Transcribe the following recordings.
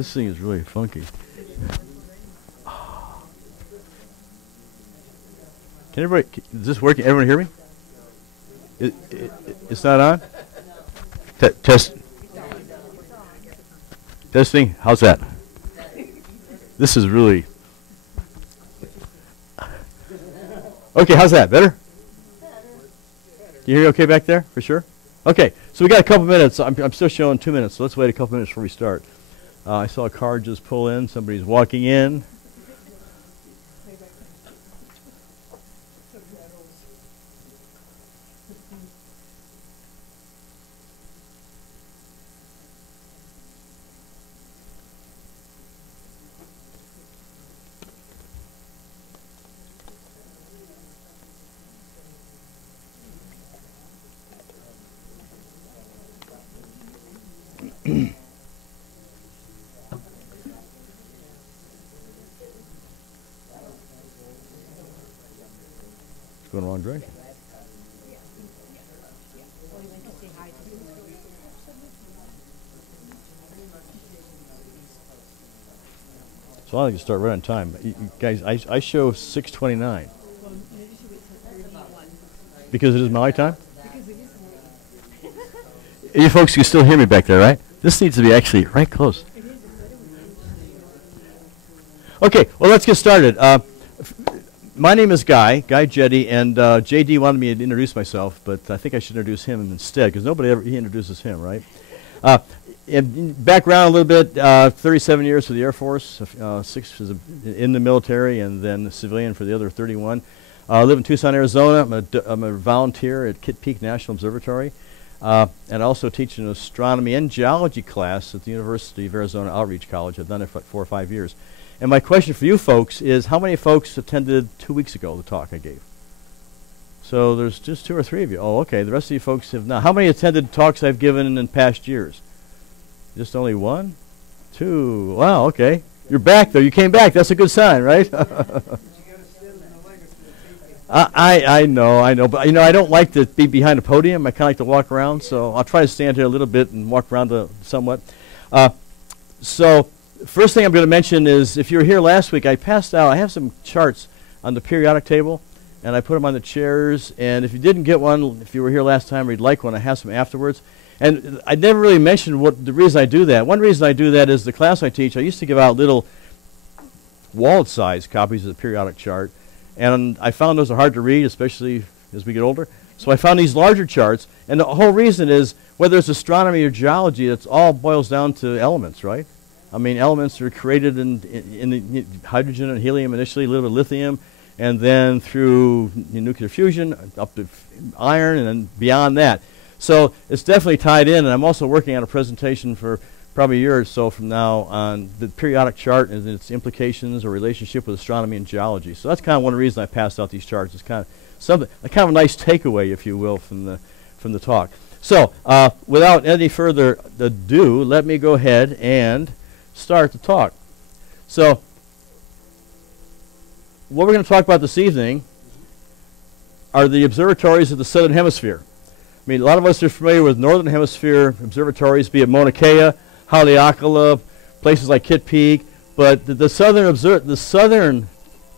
This thing is really funky. Can everybody, is this working? Everyone hear me? It's not on? Test. Testing. How's that? This is really. Okay, how's that? Better? You hear me okay back there? For sure? Okay, so we got a couple minutes. I'm still showing 2 minutes, so let's wait a couple minutes before we start. I saw a car just pull in. Somebody's walking in. Going the wrong direction. So I like to start right on time. You guys, I show 6:29. Because it is Maui time? You folks can still hear me back there, right? This needs to be actually right close. Okay, well, let's get started. My name is Guy Jetty, and JD wanted me to introduce myself, but I think I should introduce him instead, because nobody ever introduces him, right? Background a little bit, 37 years for the Air Force, 6 in the military, and then civilian for the other 31. I live in Tucson, Arizona. I'm a volunteer at Kitt Peak National Observatory, and I also teach an astronomy and geology class at the University of Arizona Outreach College. I've done it for 4 or 5 years. And my question for you folks is, how many folks attended 2 weeks ago the talk I gave? So there's just 2 or 3 of you. Oh, okay. The rest of you folks have not. How many attended talks I've given in past years? Just only 1? 2. Wow, okay. You're back, though. You came back. That's a good sign, right? I know. But, I don't like to be behind a podium. I kind of like to walk around. So I'll try to stand here a little bit and walk around somewhat. First thing I'm going to mention is, if you were here last week, I have some charts on the periodic table, and I put them on the chairs. And if you didn't get one, if you were here last time or you'd like one, I have some afterwards. And I never really mentioned what the reason I do that. One reason I do that is the class I teach, I used to give out little wallet-sized copies of the periodic chart. And I found those are hard to read, especially as we get older. So I found these larger charts. And the whole reason is, whether it's astronomy or geology, it all boils down to elements, right? I mean, elements are created in the hydrogen and helium initially, a little bit of lithium, and then through nuclear fusion up to iron, and then beyond that. So it's definitely tied in, and I'm also working on a presentation for probably a year or so from now on the periodic chart and its implications or relationship with astronomy and geology. So that's kind of one of the reasons I passed out these charts. It's kind of a nice takeaway, if you will, from the talk. So without any further ado, let me go ahead and start the talk. So what we're going to talk about this evening are the observatories of the Southern Hemisphere. I mean, a lot of us are familiar with Northern Hemisphere observatories, be it Mauna Kea, Haleakala, places like Kitt Peak, but the southern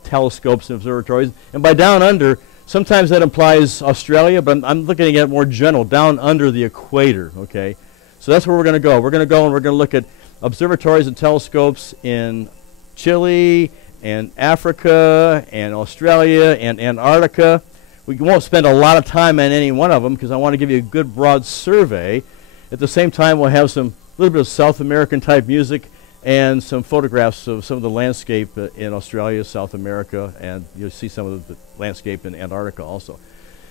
telescopes and observatories, and by down under, sometimes that implies Australia, but I'm looking at it more general, down under the equator, okay? So that's where we're going to go. We're going to go and we're going to look at observatories and telescopes in Chile and Africa and Australia and Antarctica. We won't spend a lot of time on any one of them because I want to give you a good broad survey. At the same time, we'll have some little bit of South American type music and some photographs of some of the landscape in Australia, South America, and you'll see some of the landscape in Antarctica also.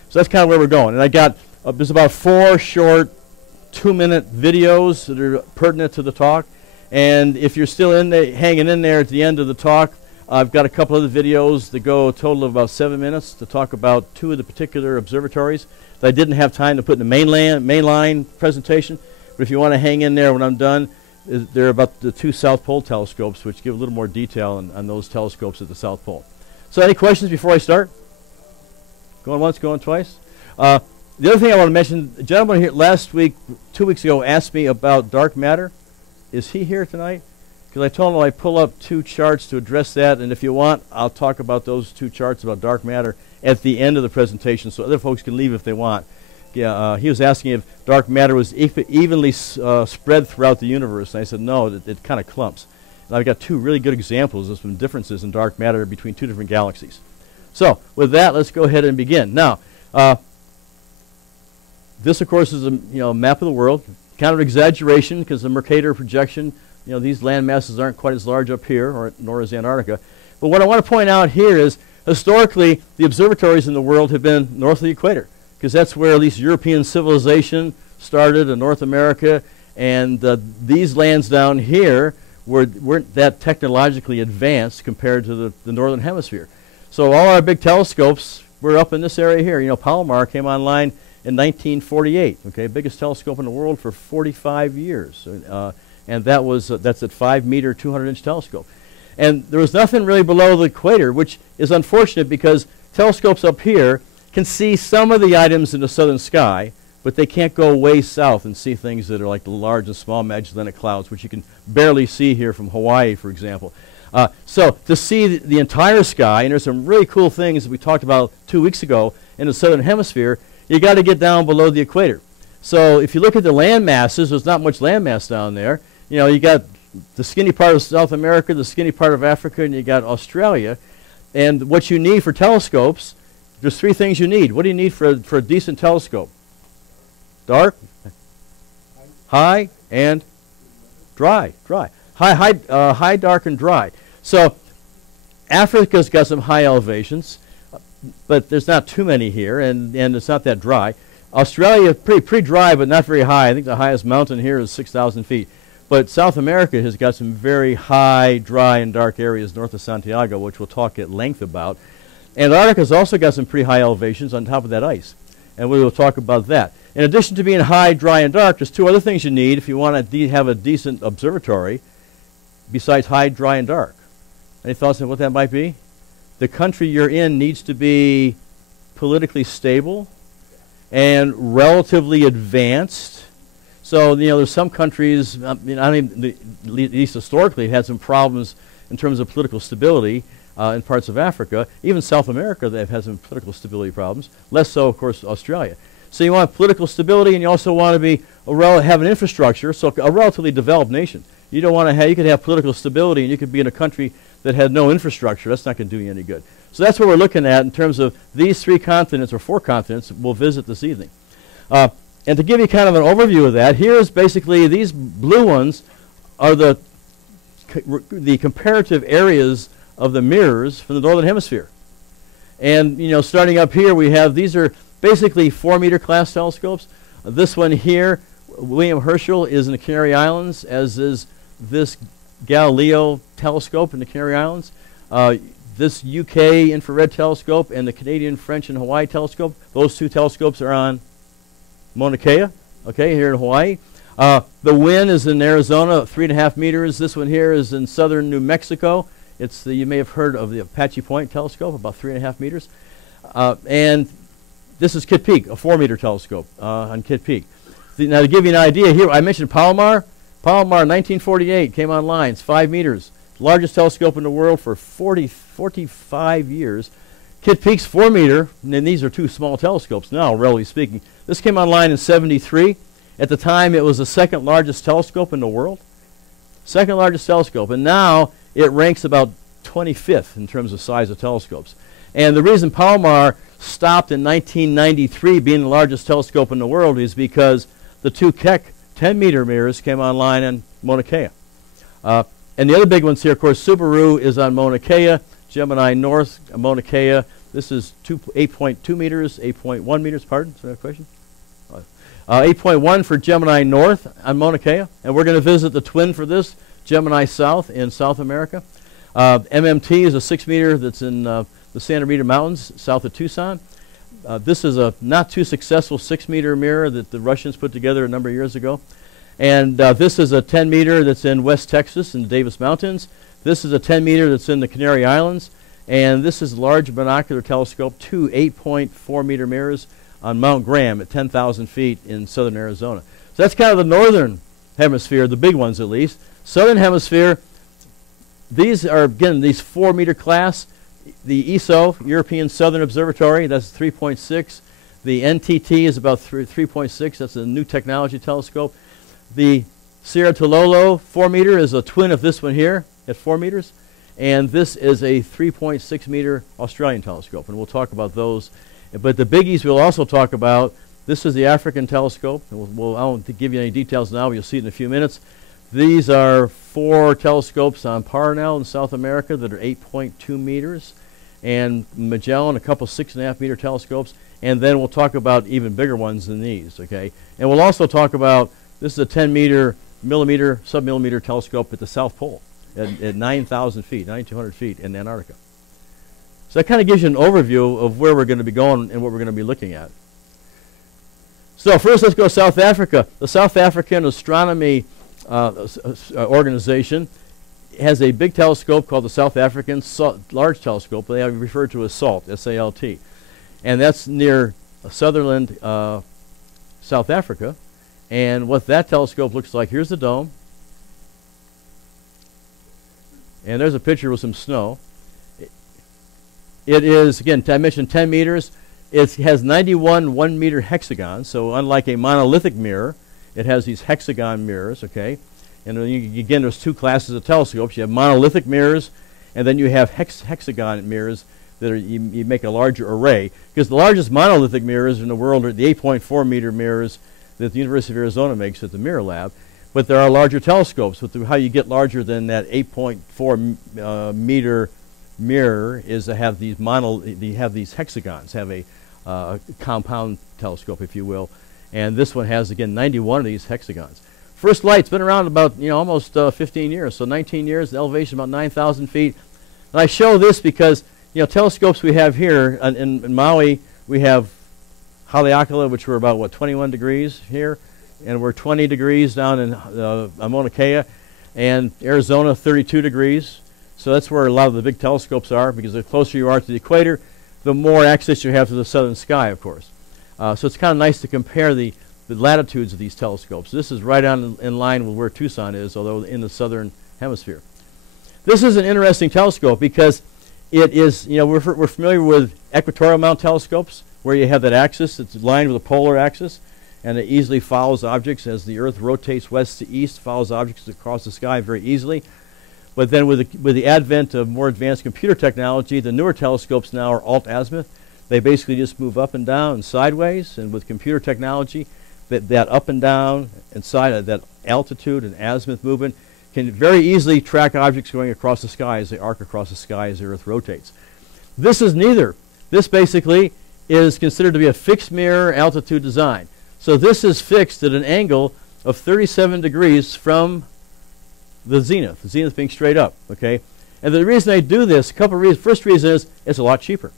So that's kind of where we're going. And I got, there's about 4 short 2-minute videos that are pertinent to the talk. And if you're still hanging in there at the end of the talk, I've got a couple of the videos that go a total of about 7 minutes to talk about 2 of the particular observatories that I didn't have time to put in the mainline presentation. But if you want to hang in there when I'm done, they're about the 2 South Pole telescopes, which give a little more detail on those telescopes at the South Pole. So any questions before I start? Going once, going twice? The other thing I want to mention, the gentleman here last week, 2 weeks ago, asked me about dark matter. Is he here tonight? because I told them I'd pull up 2 charts to address that, and if you want, I'll talk about those 2 charts about dark matter at the end of the presentation so other folks can leave if they want. Yeah, he was asking if dark matter was evenly spread throughout the universe, and I said no, it kind of clumps. And I've got 2 really good examples of some differences in dark matter between 2 different galaxies. So with that, let's go ahead and begin. Now, this, of course, is a map of the world. Kind of exaggeration because the Mercator projection, these land masses aren't quite as large up here, nor is Antarctica. But what I want to point out here is, historically, the observatories in the world have been north of the equator, because that's where at least European civilization started in North America, and these lands down here weren't that technologically advanced compared to the northern hemisphere. So all our big telescopes were up in this area here. Palomar came online in 1948, okay, biggest telescope in the world for 45 years. And that's at 5 meter, 200-inch telescope. And there was nothing really below the equator, which is unfortunate because telescopes up here can see some of the items in the southern sky, but they can't go way south and see things that are like the large and small Magellanic clouds, which you can barely see here from Hawaii, for example. So to see the entire sky, and there's some really cool things that we talked about 2 weeks ago in the southern hemisphere, you got to get down below the equator. So if you look at the land masses, there's not much land mass down there. You got the skinny part of South America, the skinny part of Africa, and you got Australia. And what you need for telescopes, there's 3 things you need. What do you need for a decent telescope? Dark, high, and dry. High, dark, and dry. So Africa's got some high elevations, but there's not too many here, and it's not that dry. Australia, pretty dry, but not very high. I think the highest mountain here is 6,000 feet. But South America has got some very high, dry, and dark areas north of Santiago, which we'll talk at length about. Antarctica's also got some pretty high elevations on top of that ice, and we will talk about that. In addition to being high, dry, and dark, there's 2 other things you need if you want to have a decent observatory besides high, dry, and dark. Any thoughts on what that might be? The country you're in needs to be politically stable and relatively advanced. So, there's some countries, at least historically, had some problems in terms of political stability in parts of Africa. Even South America, they've had some political stability problems. Less so, of course, Australia. So you want political stability, and you also want to have an infrastructure, so a relatively developed nation. You don't want to you could have political stability, and you could be in a country that had no infrastructure. That's not going to do you any good. So that's what we're looking at in terms of these 3 continents, or 4 continents, we'll visit this evening. And to give you kind of an overview of that, here's basically these blue ones are the comparative areas of the mirrors from the northern hemisphere. And starting up here, we have these are basically 4-meter class telescopes. This one here, William Herschel, is in the Canary Islands, as is this Galileo telescope in the Canary Islands. This UK infrared telescope and the Canadian, French, and Hawaii telescope, those 2 telescopes are on Mauna Kea, okay, here in Hawaii. The WIN is in Arizona, 3.5 meters. This one here is in southern New Mexico. You may have heard of the Apache Point telescope, about 3.5 meters. And this is Kitt Peak, a 4-meter telescope on Kitt Peak. Now, to give you an idea here, I mentioned Palomar. Palomar, 1948, came online. It's 5 meters. Largest telescope in the world for 45 years. Kitt Peak's 4-meter, and these are 2 small telescopes now, relatively speaking. This came online in '73. At the time, it was the 2nd largest telescope in the world. 2nd largest telescope. And now it ranks about 25th in terms of size of telescopes. And the reason Palomar stopped in 1993 being the largest telescope in the world is because the 2 Keck 10-meter mirrors came online in Mauna Kea. And the other big ones here, of course, Subaru is on Mauna Kea, Gemini North, Mauna Kea. This is 8.2 meters, 8.1 meters, pardon, is that a question? 8.1 for Gemini North on Mauna Kea. And we're going to visit the twin for this, Gemini South in South America. MMT is a 6-meter that's in the Santa Rita Mountains, south of Tucson. This is a not too successful 6-meter mirror that the Russians put together a number of years ago. And this is a 10-meter that's in West Texas in the Davis Mountains. This is a 10-meter that's in the Canary Islands. And this is a large binocular telescope, 2 8.4-meter mirrors on Mount Graham at 10,000 feet in southern Arizona. So that's kind of the northern hemisphere, the big ones at least. Southern hemisphere, these are, again, these 4-meter class. The ESO, European Southern Observatory, that's 3.6. The NTT is about 3.6. That's a new technology telescope. The Sierra Tololo 4-meter is a twin of this one here at 4 meters. And this is a 3.6-meter Australian telescope. And we'll talk about those. But the biggies we'll also talk about, this is the African telescope. I won't give you any details now, but you'll see it in a few minutes. These are 4 telescopes on Parnell in South America that are 8.2 meters. And Magellan, a couple 6.5-meter telescopes. And then we'll talk about even bigger ones than these, okay? And we'll also talk about, this is a 10-meter, sub-millimeter telescope at the South Pole at 9,000 feet, 9,200 feet in Antarctica. So that kind of gives you an overview of where we're going to be going and what we're going to be looking at. So first, let's go to South Africa. The South African Astronomy organization has a big telescope called the South African Large Telescope. They are referred to as SALT, S-A-L-T. And that's near Sutherland, South Africa. And what that telescope looks like, here's the dome. And there's a picture with some snow. It is, again, I mentioned 10 meters. It has 91 1-meter hexagons. So unlike a monolithic mirror, it has these hexagon mirrors, okay? And again, there's 2 classes of telescopes. You have monolithic mirrors, and then you have hexagon mirrors that are, you make a larger array. Because the largest monolithic mirrors in the world are the 8.4-meter mirrors that the University of Arizona makes at the Mirror Lab. But there are larger telescopes. But how you get larger than that 8.4 meter mirror is to have these hexagons, have a compound telescope, if you will. And this one has, again, 91 of these hexagons. First light's been around about, almost 15 years. So 19 years, elevation about 9,000 feet. And I show this because, telescopes we have here in Maui, we have Haleakala, which we're about, 21 degrees here. And we're 20 degrees down in Mauna Kea. And Arizona, 32 degrees. So that's where a lot of the big telescopes are, because the closer you are to the equator, the more access you have to the southern sky, of course. So it's kind of nice to compare the latitudes of these telescopes. This is right on in line with where Tucson is, although in the southern hemisphere. This is an interesting telescope because it is, we're familiar with equatorial mount telescopes, where you have that axis. It's lined with a polar axis, and it easily follows objects as the Earth rotates west to east, follows objects across the sky very easily. But then with the advent of more advanced computer technology, the newer telescopes now are alt-azimuth. They basically just move up and down and sideways, and with computer technology, that up and down and that altitude and azimuth movement can very easily track objects going across the sky as they arc across the sky as the Earth rotates. This is neither. This basically is considered to be a fixed mirror altitude design. So this is fixed at an angle of 37 degrees from the zenith being straight up, okay? And the reason I do this, a couple of reasons. First reason is it's a lot cheaper.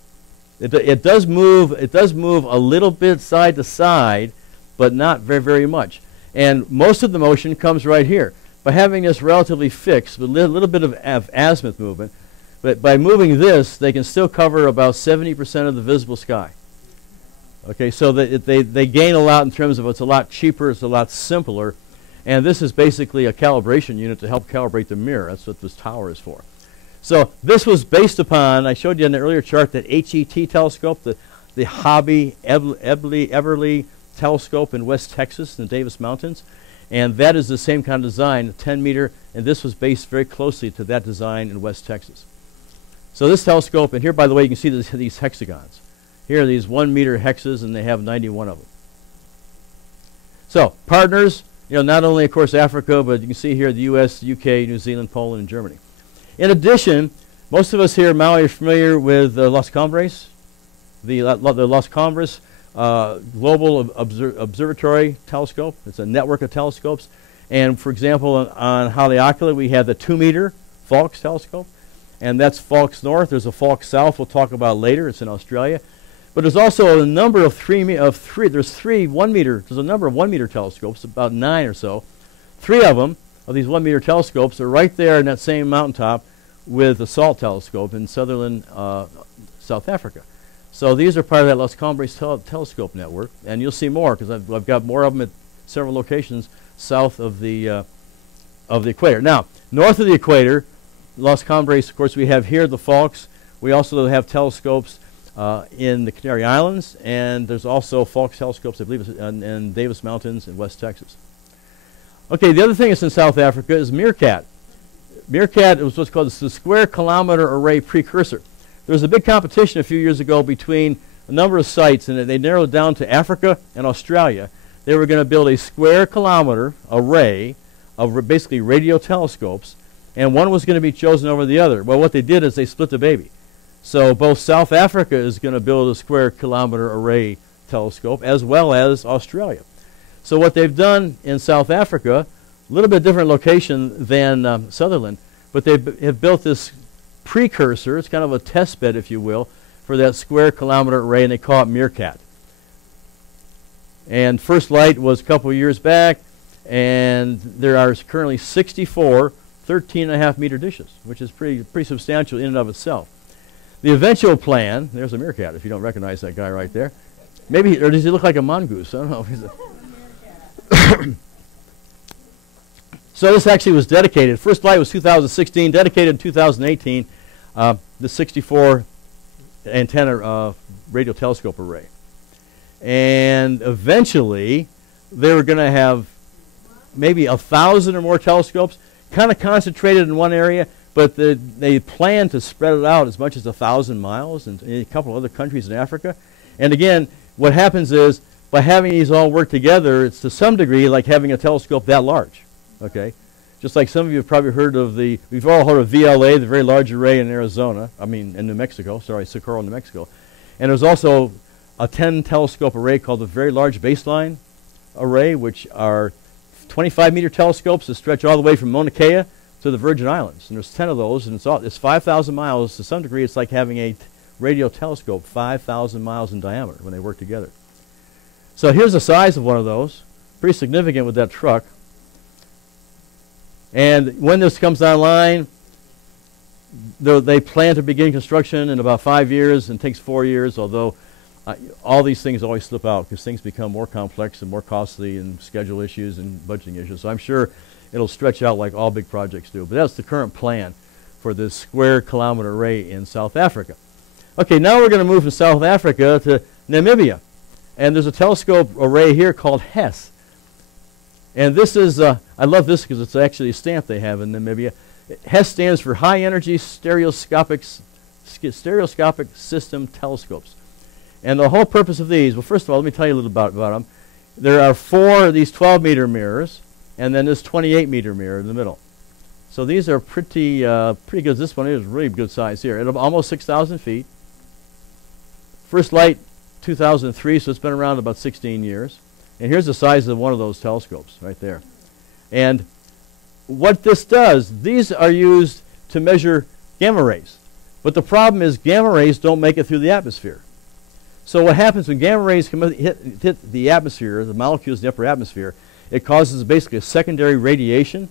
It does move a little bit side to side, but not very, very much. And most of the motion comes right here. By having this relatively fixed, with a little bit of azimuth movement, but by moving this, they can still cover about 70% of the visible sky. Okay, so they gain a lot in terms of it's a lot cheaper, it's a lot simpler, and this is basically a calibration unit to help calibrate the mirror. That's what this tower is for. So this was based upon, I showed you in the earlier chart, that HET telescope, the Hobby Everly telescope in West Texas in the Davis Mountains. And that is the same kind of design, 10 meter, and this was based very closely to that design in West Texas. So this telescope, and here, by the way, you can see these hexagons. Here are these 1 meter hexes, and they have 91 of them. So partners, not only, of course, Africa, but you can see here the U.S., UK, New Zealand, Poland, and Germany. In addition, most of us here in Maui are familiar with Las Cumbres, the Las Cumbres Global Observatory Telescope. It's a network of telescopes. And for example, on Haleakala, we have the 2 meter Falks telescope. And that's Falks North. There's a Falks South we'll talk about later. It's in Australia. But there's also a number of there's a number of 1 meter telescopes, about 9 or so. 3 of them, of these 1 meter telescopes, are right there in that same mountaintop with the SALT telescope in Sutherland, South Africa. So these are part of that Las Cumbres telescope network, and you'll see more because I've got more of them at several locations south of the equator. Now, north of the equator, Los Cumbres, of course, we have here the Falks. We also have telescopes in the Canary Islands, and there's also Falks telescopes, I believe, in Davis Mountains in West Texas. Okay, the other thing that's in South Africa is Meerkat. Meerkat was what's called the Square Kilometer Array Precursor. There was a big competition a few years ago between a number of sites, and they narrowed it down to Africa and Australia. They were going to build a square kilometer array of basically radio telescopes, and one was going to be chosen over the other. Well, what they did is they split the baby. So both South Africa is going to build a square kilometer array telescope, as well as Australia. So what they've done in South Africa, a little bit different location than Sutherland, but they have built this precursor. It's kind of a test bed, if you will, for that square kilometer array, and they call it Meerkat. And first light was a couple of years back, and there are currently 64 13.5 meter dishes, which is pretty substantial in and of itself. The eventual plan, there's a Meerkat, if you don't recognize that guy right there. Maybe, or does he look like a mongoose? I don't know. So this actually was dedicated. First flight was 2016, dedicated in 2018, the 64 antenna radio telescope array. And eventually, they were going to have maybe 1,000 or more telescopes, kind of concentrated in one area, but they plan to spread it out as much as 1,000 miles in a couple of other countries in Africa. And again, what happens is, by having these all work together, it's to some degree like having a telescope that large. Okay, just like some of you have probably heard of we've all heard of VLA, the very large array in Arizona, in New Mexico, Socorro, New Mexico. And there's also a 10 telescope array called the Very Large Baseline Array, which are 25 meter telescopes that stretch all the way from Mauna Kea to the Virgin Islands. And there's 10 of those, and it's 5,000 miles. To some degree, it's like having a radio telescope 5,000 miles in diameter when they work together. So here's the size of one of those, pretty significant with that truck. And when this comes online, they plan to begin construction in about 5 years, and it takes 4 years, although all these things always slip out because things become more complex and more costly, and schedule issues and budgeting issues. So I'm sure it'll stretch out like all big projects do. But that's the current plan for this square kilometer array in South Africa. Okay, now we're going to move from South Africa to Namibia. And there's a telescope array here called HESS. And this is, I love this because it's actually a stamp they have in Namibia. HESS stands for High Energy Stereoscopic System Telescopes. And the whole purpose of these, well, first of all, let me tell you a little about them. There are 4 of these 12-meter mirrors, and then this 28-meter mirror in the middle. So these are pretty good. This one is really good size here. It's almost 6,000 feet. First light, 2003, so it's been around about 16 years. And here's the size of one of those telescopes right there. And what this does, these are used to measure gamma rays. But the problem is gamma rays don't make it through the atmosphere. So what happens when gamma rays hit the atmosphere, the molecules in the upper atmosphere, it causes basically a secondary radiation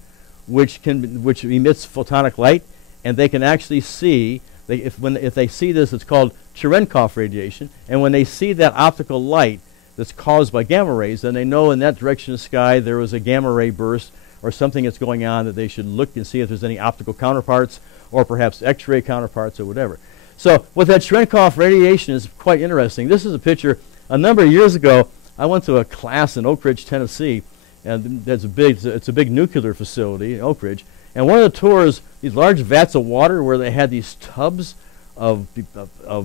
which emits photonic light, and they can actually see, if they see this, it's called Cherenkov radiation, and when they see that optical light that's caused by gamma rays, then they know in that direction of the sky there was a gamma ray burst or something that's going on, that they should look and see if there's any optical counterparts or perhaps X-ray counterparts or whatever. So with that Cherenkov radiation is quite interesting. This is a picture. A number of years ago, I went to a class in Oak Ridge, Tennessee, and it's a big nuclear facility in Oak Ridge. And one of the tours, these large vats of water where they had these tubs of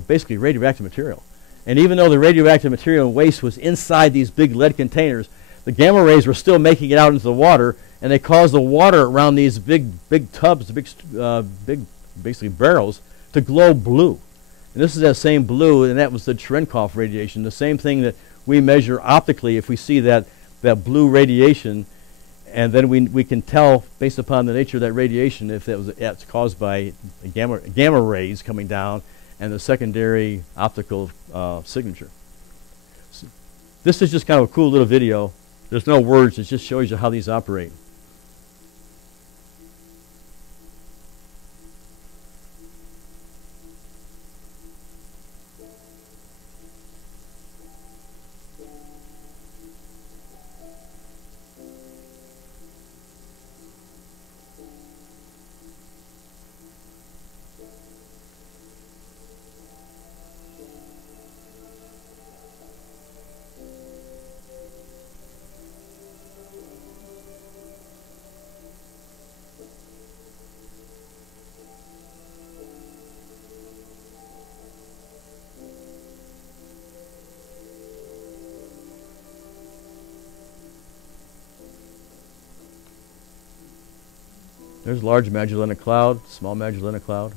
basically radioactive material. And even though the radioactive material and waste was inside these big lead containers, the gamma rays were still making it out into the water, and they caused the water around these big tubs, big basically barrels, to glow blue. And this is that same blue, and that was the Cherenkov radiation, the same thing that we measure optically if we see that blue radiation, and then we can tell based upon the nature of that radiation if it's caused by gamma rays coming down and the secondary optical signature. So this is just kind of a cool little video. There's no words, it just shows you how these operate. There's large Magellanic Cloud, small Magellanic Cloud.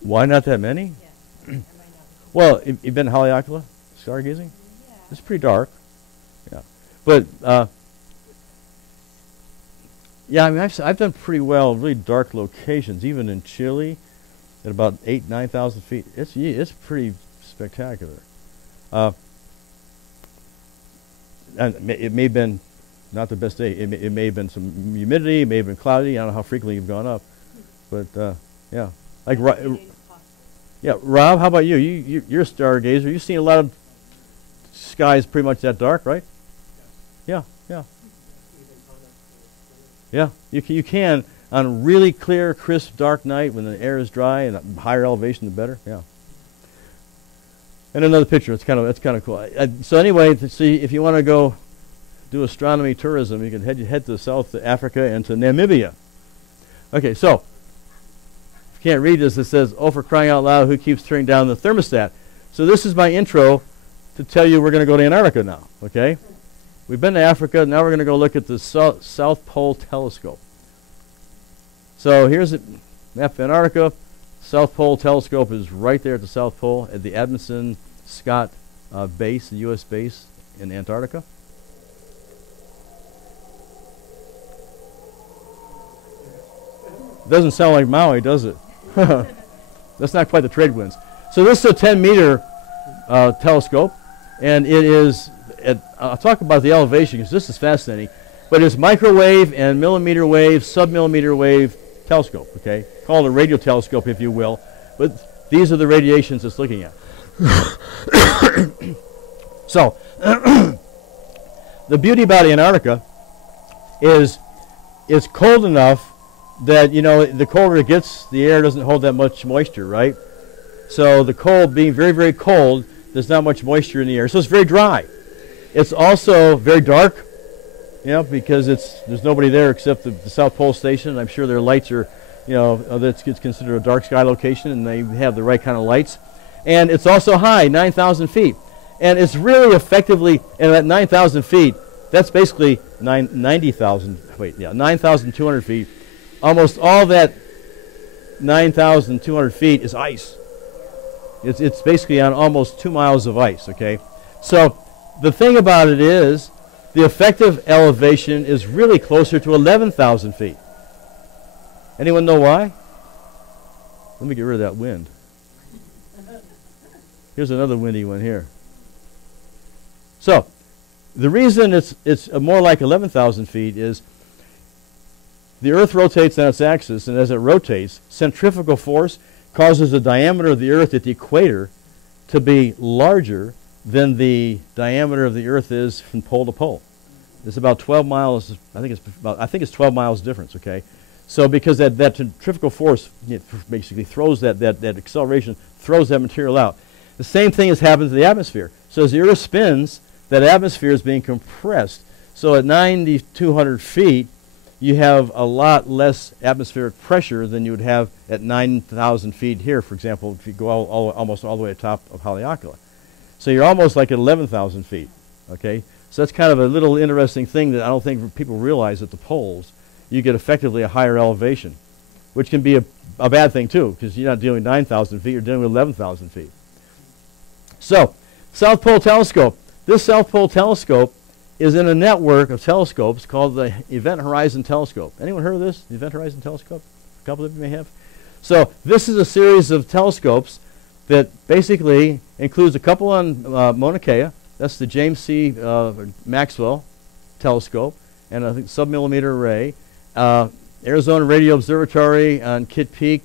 Why not that many? Yeah. Well, you've been to Haleakala stargazing? Yeah. It's pretty dark. Yeah. But, yeah, I mean, I've done pretty well in really dark locations, even in Chile at about 8,000 to 9,000 feet. It's pretty spectacular. And it may have been not the best day. It may have been some humidity. It may have been cloudy. I don't know how frequently you've gone up. But, yeah. Like, yeah, Rob, how about you? You're a stargazer. You've seen a lot of skies pretty much that dark, right? Yeah, yeah. Yeah, you can on a really clear, crisp, dark night when the air is dry and a higher elevation, the better. Yeah. And another picture. It's kind of cool. So anyway, to see if you want to go do astronomy tourism, you can head to South Africa and to Namibia. Okay, so. If you can't read this, it says, "Oh, for crying out loud, who keeps turning down the thermostat?" So this is my intro to tell you we're going to go to Antarctica now, okay? We've been to Africa. Now we're going to go look at the South Pole Telescope. So here's a map of Antarctica. South Pole Telescope is right there at the South Pole at the Amundsen Scott base, the U.S. base in Antarctica. Doesn't sound like Maui, does it? That's not quite the trade winds. So this is a 10-meter telescope, and it is, I'll talk about the elevation because this is fascinating, but it's microwave and millimeter wave, sub-millimeter wave telescope, okay? Call it a radio telescope, if you will, but these are the radiations it's looking at. So, the beauty about Antarctica is it's cold enough that, you know, the colder it gets, the air doesn't hold that much moisture, right? So the cold, being very, very cold, there's not much moisture in the air. So it's very dry. It's also very dark, you know, because there's nobody there except the South Pole Station. I'm sure their lights are, you know, that's considered a dark sky location, and they have the right kind of lights. And it's also high, 9,000 feet. And it's really effectively, and at 9,000 feet, that's basically 9,200 feet. Almost all that 9,200 feet is ice. It's basically on almost 2 miles of ice, okay? So the thing about it is the effective elevation is really closer to 11,000 feet. Anyone know why? Let me get rid of that wind. Here's another windy one here. So the reason it's more like 11,000 feet is the Earth rotates on its axis, and as it rotates, centrifugal force causes the diameter of the Earth at the equator to be larger than the diameter of the Earth is from pole to pole. It's about 12 miles. I think it's 12 miles difference. Okay, so because that centrifugal force basically throws that acceleration throws that material out. The same thing has happened to the atmosphere. So as the Earth spins, that atmosphere is being compressed. So at 9,200 feet, you have a lot less atmospheric pressure than you would have at 9,000 feet here, for example, if you go almost all the way to the top of Haleakala. So you're almost like at 11,000 feet, okay? So that's kind of a little interesting thing that I don't think people realize at the poles. You get effectively a higher elevation, which can be a bad thing too, because you're not dealing with 9,000 feet, you're dealing with 11,000 feet. So, South Pole Telescope. This South Pole Telescope is in a network of telescopes called the Event Horizon Telescope. Anyone heard of this, the Event Horizon Telescope? A couple of you may have. So this is a series of telescopes that basically includes a couple on Mauna Kea. That's the James C. Maxwell Telescope, and I think sub-millimeter array. Arizona Radio Observatory on Kitt Peak,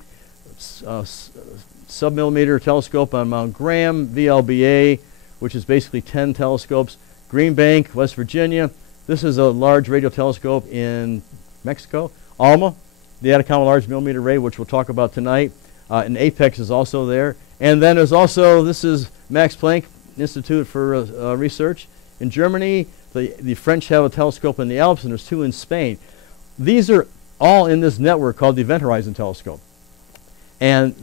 sub-millimeter telescope on Mount Graham, VLBA, which is basically 10 telescopes. Green Bank, West Virginia. This is a large radio telescope in Mexico. ALMA, the Atacama Large Millimeter Array, which we'll talk about tonight. And APEX is also there. And then there's also, this is Max Planck Institute for Research in Germany. The French have a telescope in the Alps, and there's 2 in Spain. These are all in this network called the Event Horizon Telescope. And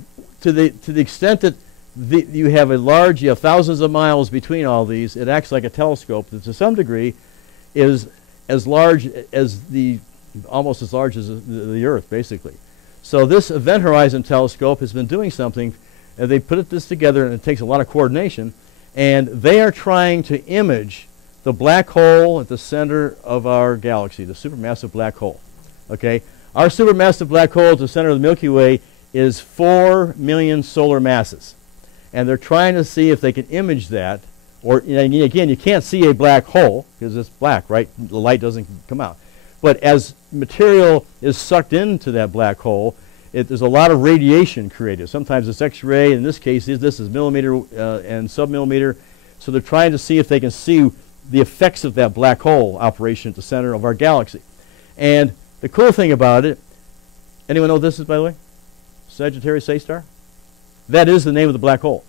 to the extent that you have you have thousands of miles between all these, it acts like a telescope that to some degree is as large as almost as large as the Earth, basically. So this Event Horizon Telescope has been doing something. They put this together, and it takes a lot of coordination, and they are trying to image the black hole at the center of our galaxy, the supermassive black hole. Okay? Our supermassive black hole at the center of the Milky Way is 4 million solar masses. And they're trying to see if they can image that. Or, again, you can't see a black hole because it's black, right? The light doesn't come out. But as material is sucked into that black hole, there's a lot of radiation created. Sometimes it's X-ray. In this case, this is millimeter and submillimeter. So they're trying to see if they can see the effects of that black hole operation at the center of our galaxy. And the cool thing about it, anyone know what this is, by the way? Sagittarius A star? That is the name of the black hole.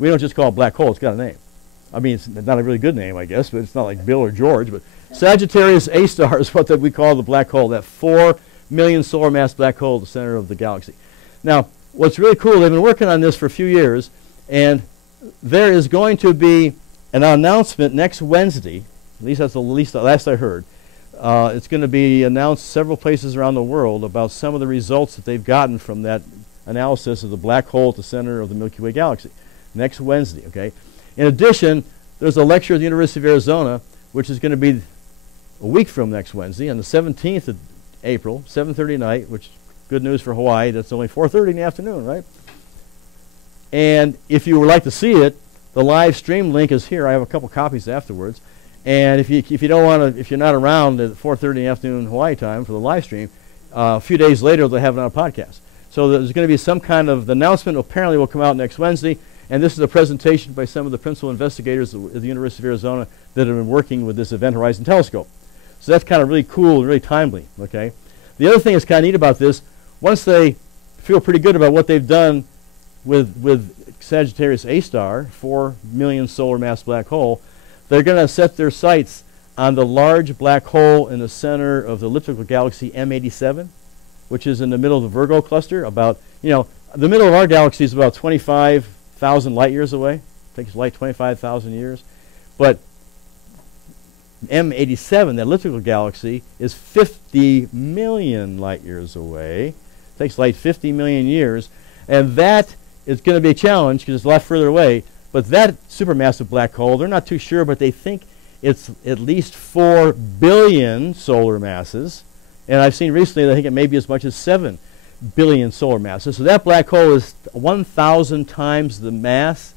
We don't just call it black hole. It's got a name. I mean, it's not a really good name, I guess, but it's not like Bill or George. But Sagittarius A star is what we call the black hole, that 4 million solar mass black hole at the center of the galaxy. Now, what's really cool, they've been working on this for a few years, and there is going to be an announcement next Wednesday. At least that's the last I heard. It's going to be announced several places around the world about some of the results that they've gotten from that analysis of the black hole at the center of the Milky Way galaxy. Next Wednesday, okay? In addition, there's a lecture at the University of Arizona, which is going to be a week from next Wednesday, on the 17th of April, 7:30 at night, which good news for Hawaii. That's only 4:30 in the afternoon, right? And if you would like to see it, the live stream link is here. I have a couple copies afterwards. And if you don't want to, if you're not around at 4:30 in the afternoon Hawaii time for the live stream, a few days later they'll have it on a podcast. So there's going to be some kind of, the announcement apparently will come out next Wednesday, and this is a presentation by some of the principal investigators at the University of Arizona that have been working with this Event Horizon Telescope. So that's kind of really cool and really timely, okay? The other thing that's kind of neat about this, once they feel pretty good about what they've done with Sagittarius A star, 4 million solar mass black hole, they're going to set their sights on the large black hole in the center of the elliptical galaxy M87, which is in the middle of the Virgo cluster. About, the middle of our galaxy is about 25,000 light years away. It takes light 25,000 years. But M87, the elliptical galaxy, is 50 million light years away. It takes light 50 million years. And that is going to be a challenge because it's a lot further away. But that supermassive black hole, they're not too sure, but they think it's at least 4 billion solar masses. And I've seen recently they think it may be as much as 7 billion solar masses. So that black hole is 1,000 times the mass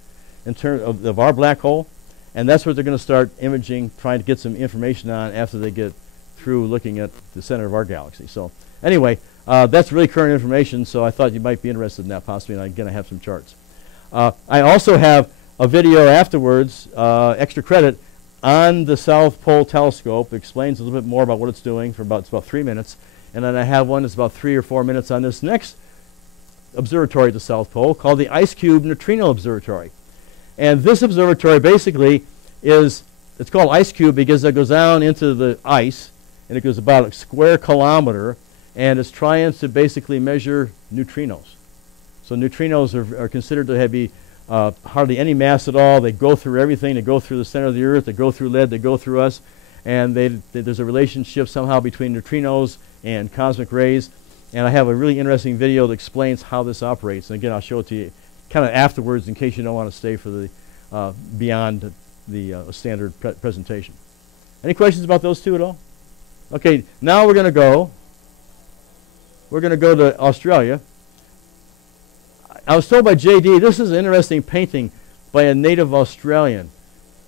in terms of our black hole. And that's what they're going to start imaging, trying to get some information on after they get through looking at the center of our galaxy. So anyway, that's really current information, so I thought you might be interested in that possibly, and again, I have some charts. I also have a video afterwards, extra credit, on the South Pole Telescope. It explains a little bit more about what it's doing for about 3 minutes. And then I have one that's about 3 or 4 minutes on this next observatory at the South Pole called the Icecube Neutrino Observatory. And this observatory basically it's called Icecube because it goes down into the ice, and it goes about a square kilometer, and it's trying to basically measure neutrinos. So neutrinos are considered to be hardly any mass at all. They go through everything. They go through the center of the Earth. They go through lead. They go through us. And there's a relationship somehow between neutrinos and cosmic rays. And I have a really interesting video that explains how this operates. And again, I'll show it to you kind of afterwards in case you don't want to stay for the beyond the standard presentation. Any questions about those two at all? Okay, now we're going to go to Australia. I was told by J.D. this is an interesting painting by a native Australian.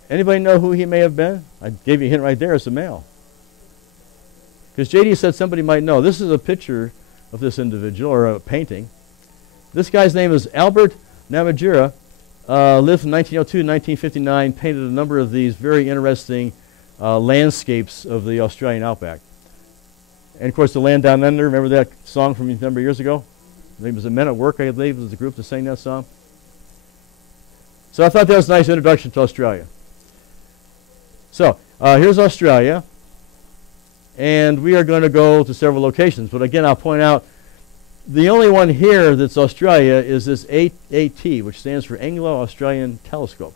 Anybody know who he may have been? I gave you a hint right there. It's a male. Because J.D. said somebody might know. This is a picture of this individual, or a painting. This guy's name is Albert Namatjira, lived from 1902 to 1959, painted a number of these very interesting landscapes of the Australian outback. And of course, the Land Down Under, remember that song from a number of years ago? I think it was the Men at Work, I believe, was the group that sang that song. So I thought that was a nice introduction to Australia. So here's Australia, and we are going to go to several locations. But again, I'll point out, the only one here that's Australia is this AT, which stands for Anglo-Australian Telescope.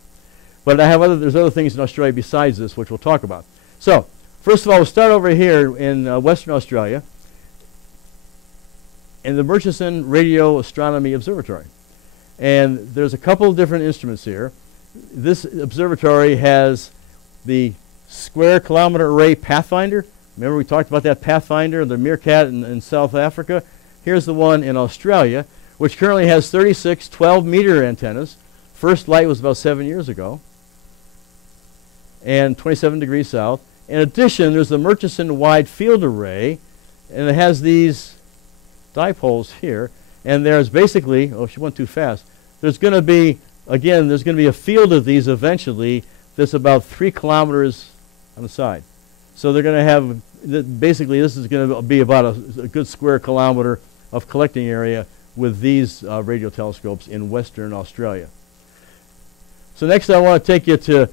But there's other things in Australia besides this, which we'll talk about. So first of all, we'll start over here in Western Australia, in the Murchison Radio Astronomy Observatory. And there's a couple of different instruments here. This observatory has the Square Kilometer Array Pathfinder. Remember we talked about that Pathfinder, the Meerkat in South Africa? Here's the one in Australia, which currently has 36 12-meter antennas. First light was about 7 years ago, and 27 degrees south. In addition, there's the Murchison Wide Field Array, and it has these dipoles here. And there's basically, oh, she went too fast. There's going to be, again, there's going to be a field of these eventually that's about 3 kilometers on the side. So they're going to have, basically this is going to be about a good square kilometer of collecting area with these radio telescopes in Western Australia. So next I want to take you to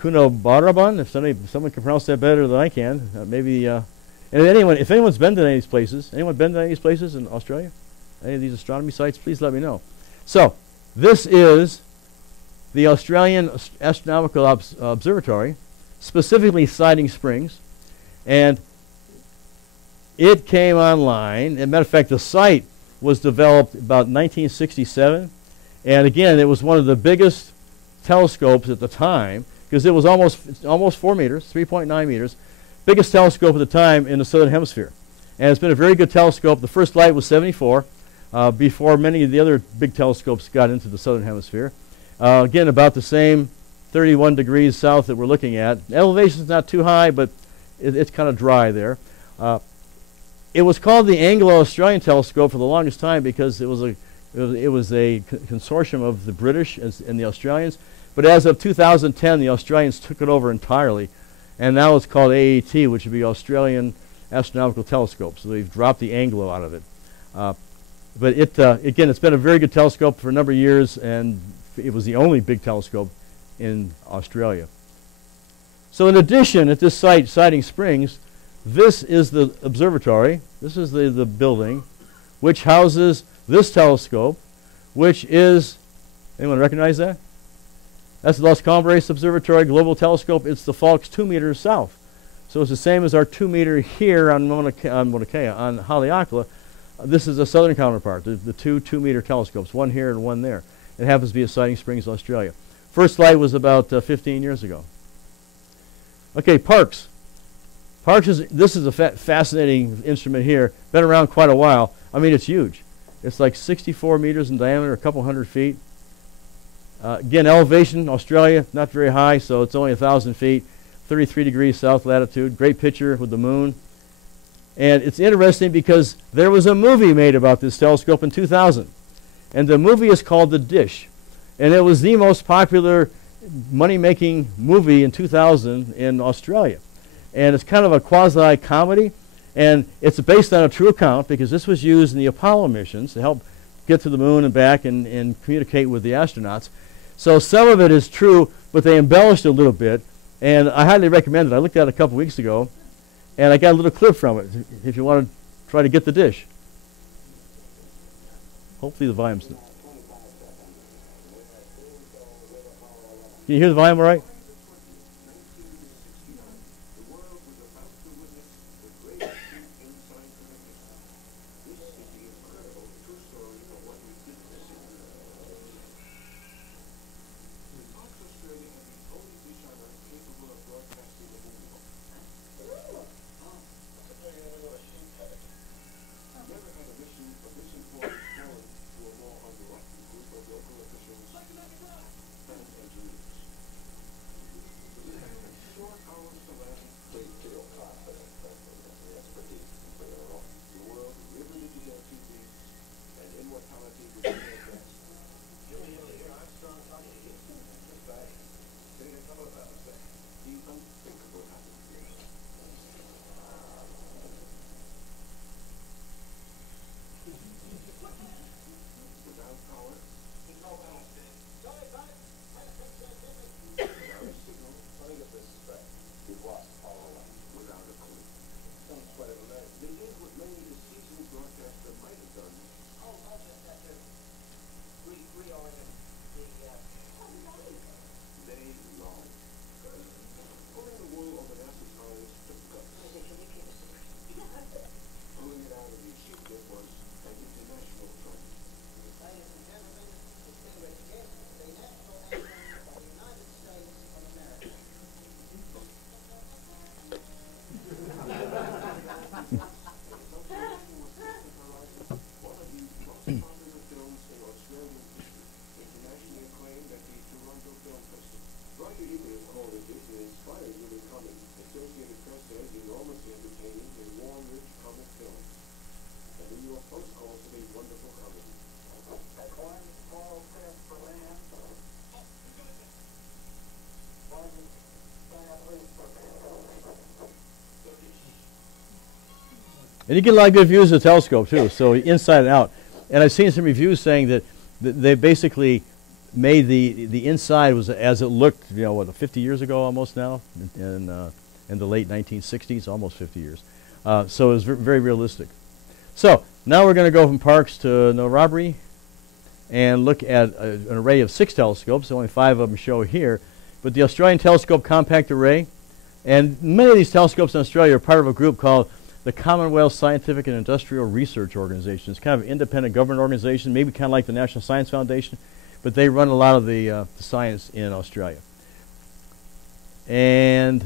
Coonabarabran, if someone can pronounce that better than I can. Maybe, and if anyone's been to any of these places, anyone been to any of these places in Australia? Any of these astronomy sites, please let me know. So this is the Australian Astronomical Observatory, specifically Siding Springs, and it came online. As a matter of fact, the site was developed about 1967, and again, it was one of the biggest telescopes at the time because it was almost 4 meters, 3.9 meters, biggest telescope at the time in the Southern Hemisphere, and it's been a very good telescope. The first light was 74. Before many of the other big telescopes got into the Southern Hemisphere. Again, about the same 31 degrees south that we're looking at. Elevation's not too high, but it's kind of dry there. It was called the Anglo-Australian Telescope for the longest time because it was a consortium of the British and the Australians. But as of 2010, the Australians took it over entirely, and now it's called AAT, which would be Australian Astronomical Telescope. So they've dropped the Anglo out of it. But again, it's been a very good telescope for a number of years, and it was the only big telescope in Australia. So in addition, at this site, Siding Springs, this is the observatory. This is the building, which houses this telescope, which is, anyone recognize that? That's the Los Cumbres Observatory Global Telescope. It's the Falks 2 meters south. So it's the same as our 2 meter here on Mauna Kea, on Haleakala. This is a southern counterpart, the two 2 meter telescopes, one here and one there. It happens to be at Siding Springs, Australia. First light was about 15 years ago. Okay, Parkes. This is a fascinating instrument here. Been around quite a while. I mean, it's huge. It's like 64 meters in diameter, a couple hundred feet. Again, elevation, Australia, not very high, so it's only 1,000 feet, 33 degrees south latitude. Great picture with the moon. And it's interesting because there was a movie made about this telescope in 2000. And the movie is called The Dish. And it was the most popular money-making movie in 2000 in Australia. And it's kind of a quasi-comedy. And it's based on a true account because this was used in the Apollo missions to help get to the moon and back and communicate with the astronauts. So some of it is true, but they embellished a little bit. And I highly recommend it. I looked at it a couple weeks ago. And I got a little clip from it, if you want to try to get the dish. Hopefully the volume's... Can you hear the volume all right? And you get a lot of good views of the telescope too, so inside and out. And I've seen some reviews saying that they basically made the inside was as it looked, you know, what, 50 years ago almost now, in the late 1960s, almost 50 years. So it was very realistic. So now we're going to go from Parkes to No Robbery and look at an array of 6 telescopes. Only 5 of them show here. But the Australian Telescope Compact Array, and many of these telescopes in Australia are part of a group called the Commonwealth Scientific and Industrial Research Organization. It's kind of an independent government organization, maybe kind of like the National Science Foundation, but they run a lot of the science in Australia. And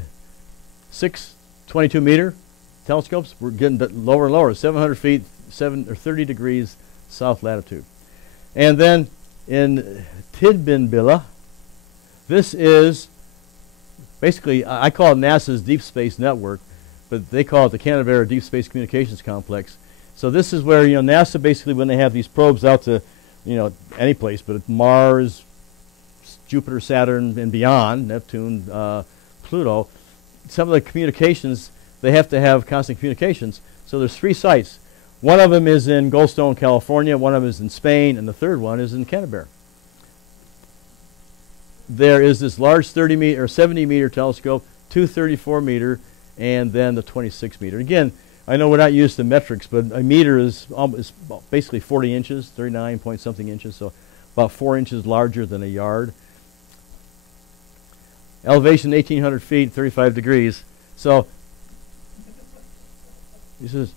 6 22-meter telescopes, we're getting lower and lower, 700 feet, 30 degrees south latitude. And then in Tidbinbilla, this is basically, I call it NASA's Deep Space Network, but they call it the Canaveral Deep Space Communications Complex. So this is where, you know, NASA basically, when they have these probes out to, you know, any place, but Mars, Jupiter, Saturn, and beyond, Neptune, Pluto, some of the communications, they have to have constant communications. So there's 3 sites. One of them is in Goldstone, California, one of them is in Spain, and the third one is in Canterbury. There is this large 30-meter or 70-meter telescope, 2 34-meter, and then the 26-meter. Again, I know we're not used to metrics, but a meter is basically 40 inches, 39 point something inches, so about 4 inches larger than a yard. Elevation 1,800 feet, 35 degrees. So this is,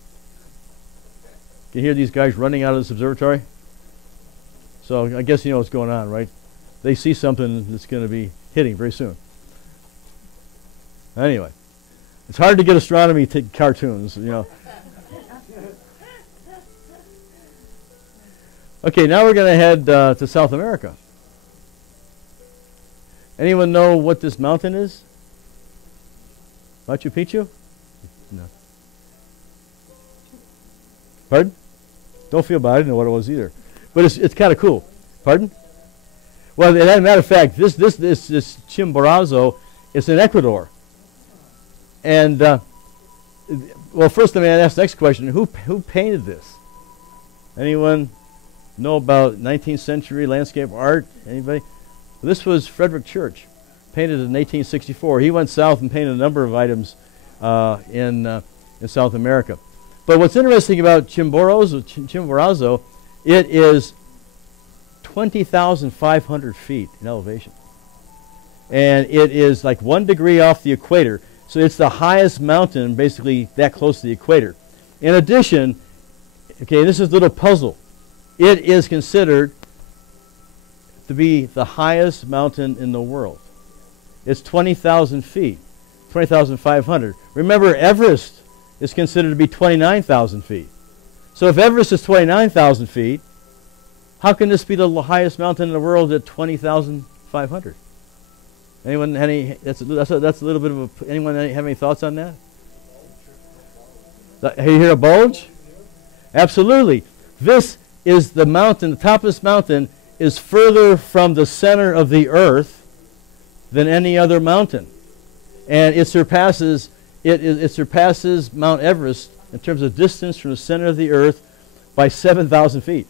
you hear these guys running out of this observatory? So I guess you know what's going on, right? They see something that's going to be hitting very soon. Anyway. It's hard to get astronomy cartoons, you know. Okay, now we're going to head to South America. Anyone know what this mountain is? Machu Picchu? No. Pardon? Don't feel bad. I didn't know what it was either. But it's kind of cool. Pardon? Well, as a matter of fact, this Chimborazo is in Ecuador. And, well, first let me ask the next question. Who painted this? Anyone know about 19th century landscape art? Anybody? Well, this was Frederick Church, painted in 1864. He went south and painted a number of items in South America. But what's interesting about Chimborazo, it is 20,500 feet in elevation. And it is like 1 degree off the equator. So it's the highest mountain, basically that close to the equator. In addition, okay, this is a little puzzle. It is considered to be the highest mountain in the world. It's 20,000 feet, 20,500. Remember, Everest is considered to be 29,000 feet. So if Everest is 29,000 feet, how can this be the highest mountain in the world at 20,500? Anyone have any? That's a little bit of a. Anyone have any thoughts on that? You hear a bulge? Absolutely. This is the mountain. The top of this mountain is further from the center of the Earth than any other mountain. and it surpasses Mount Everest in terms of distance from the center of the Earth by 7,000 feet.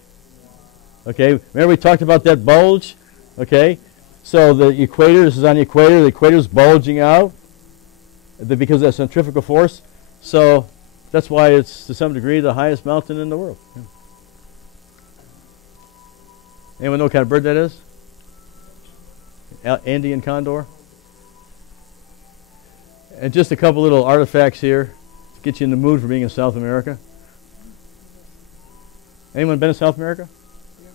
Okay, remember we talked about that bulge? Okay, so the equator, this is on the equator is bulging out because of that centrifugal force. So that's why it's, to some degree, the highest mountain in the world. Yeah. Anyone know what kind of bird that is? Andean condor? And just a couple little artifacts here to get you in the mood for being in South America. Anyone been to South America? Yeah.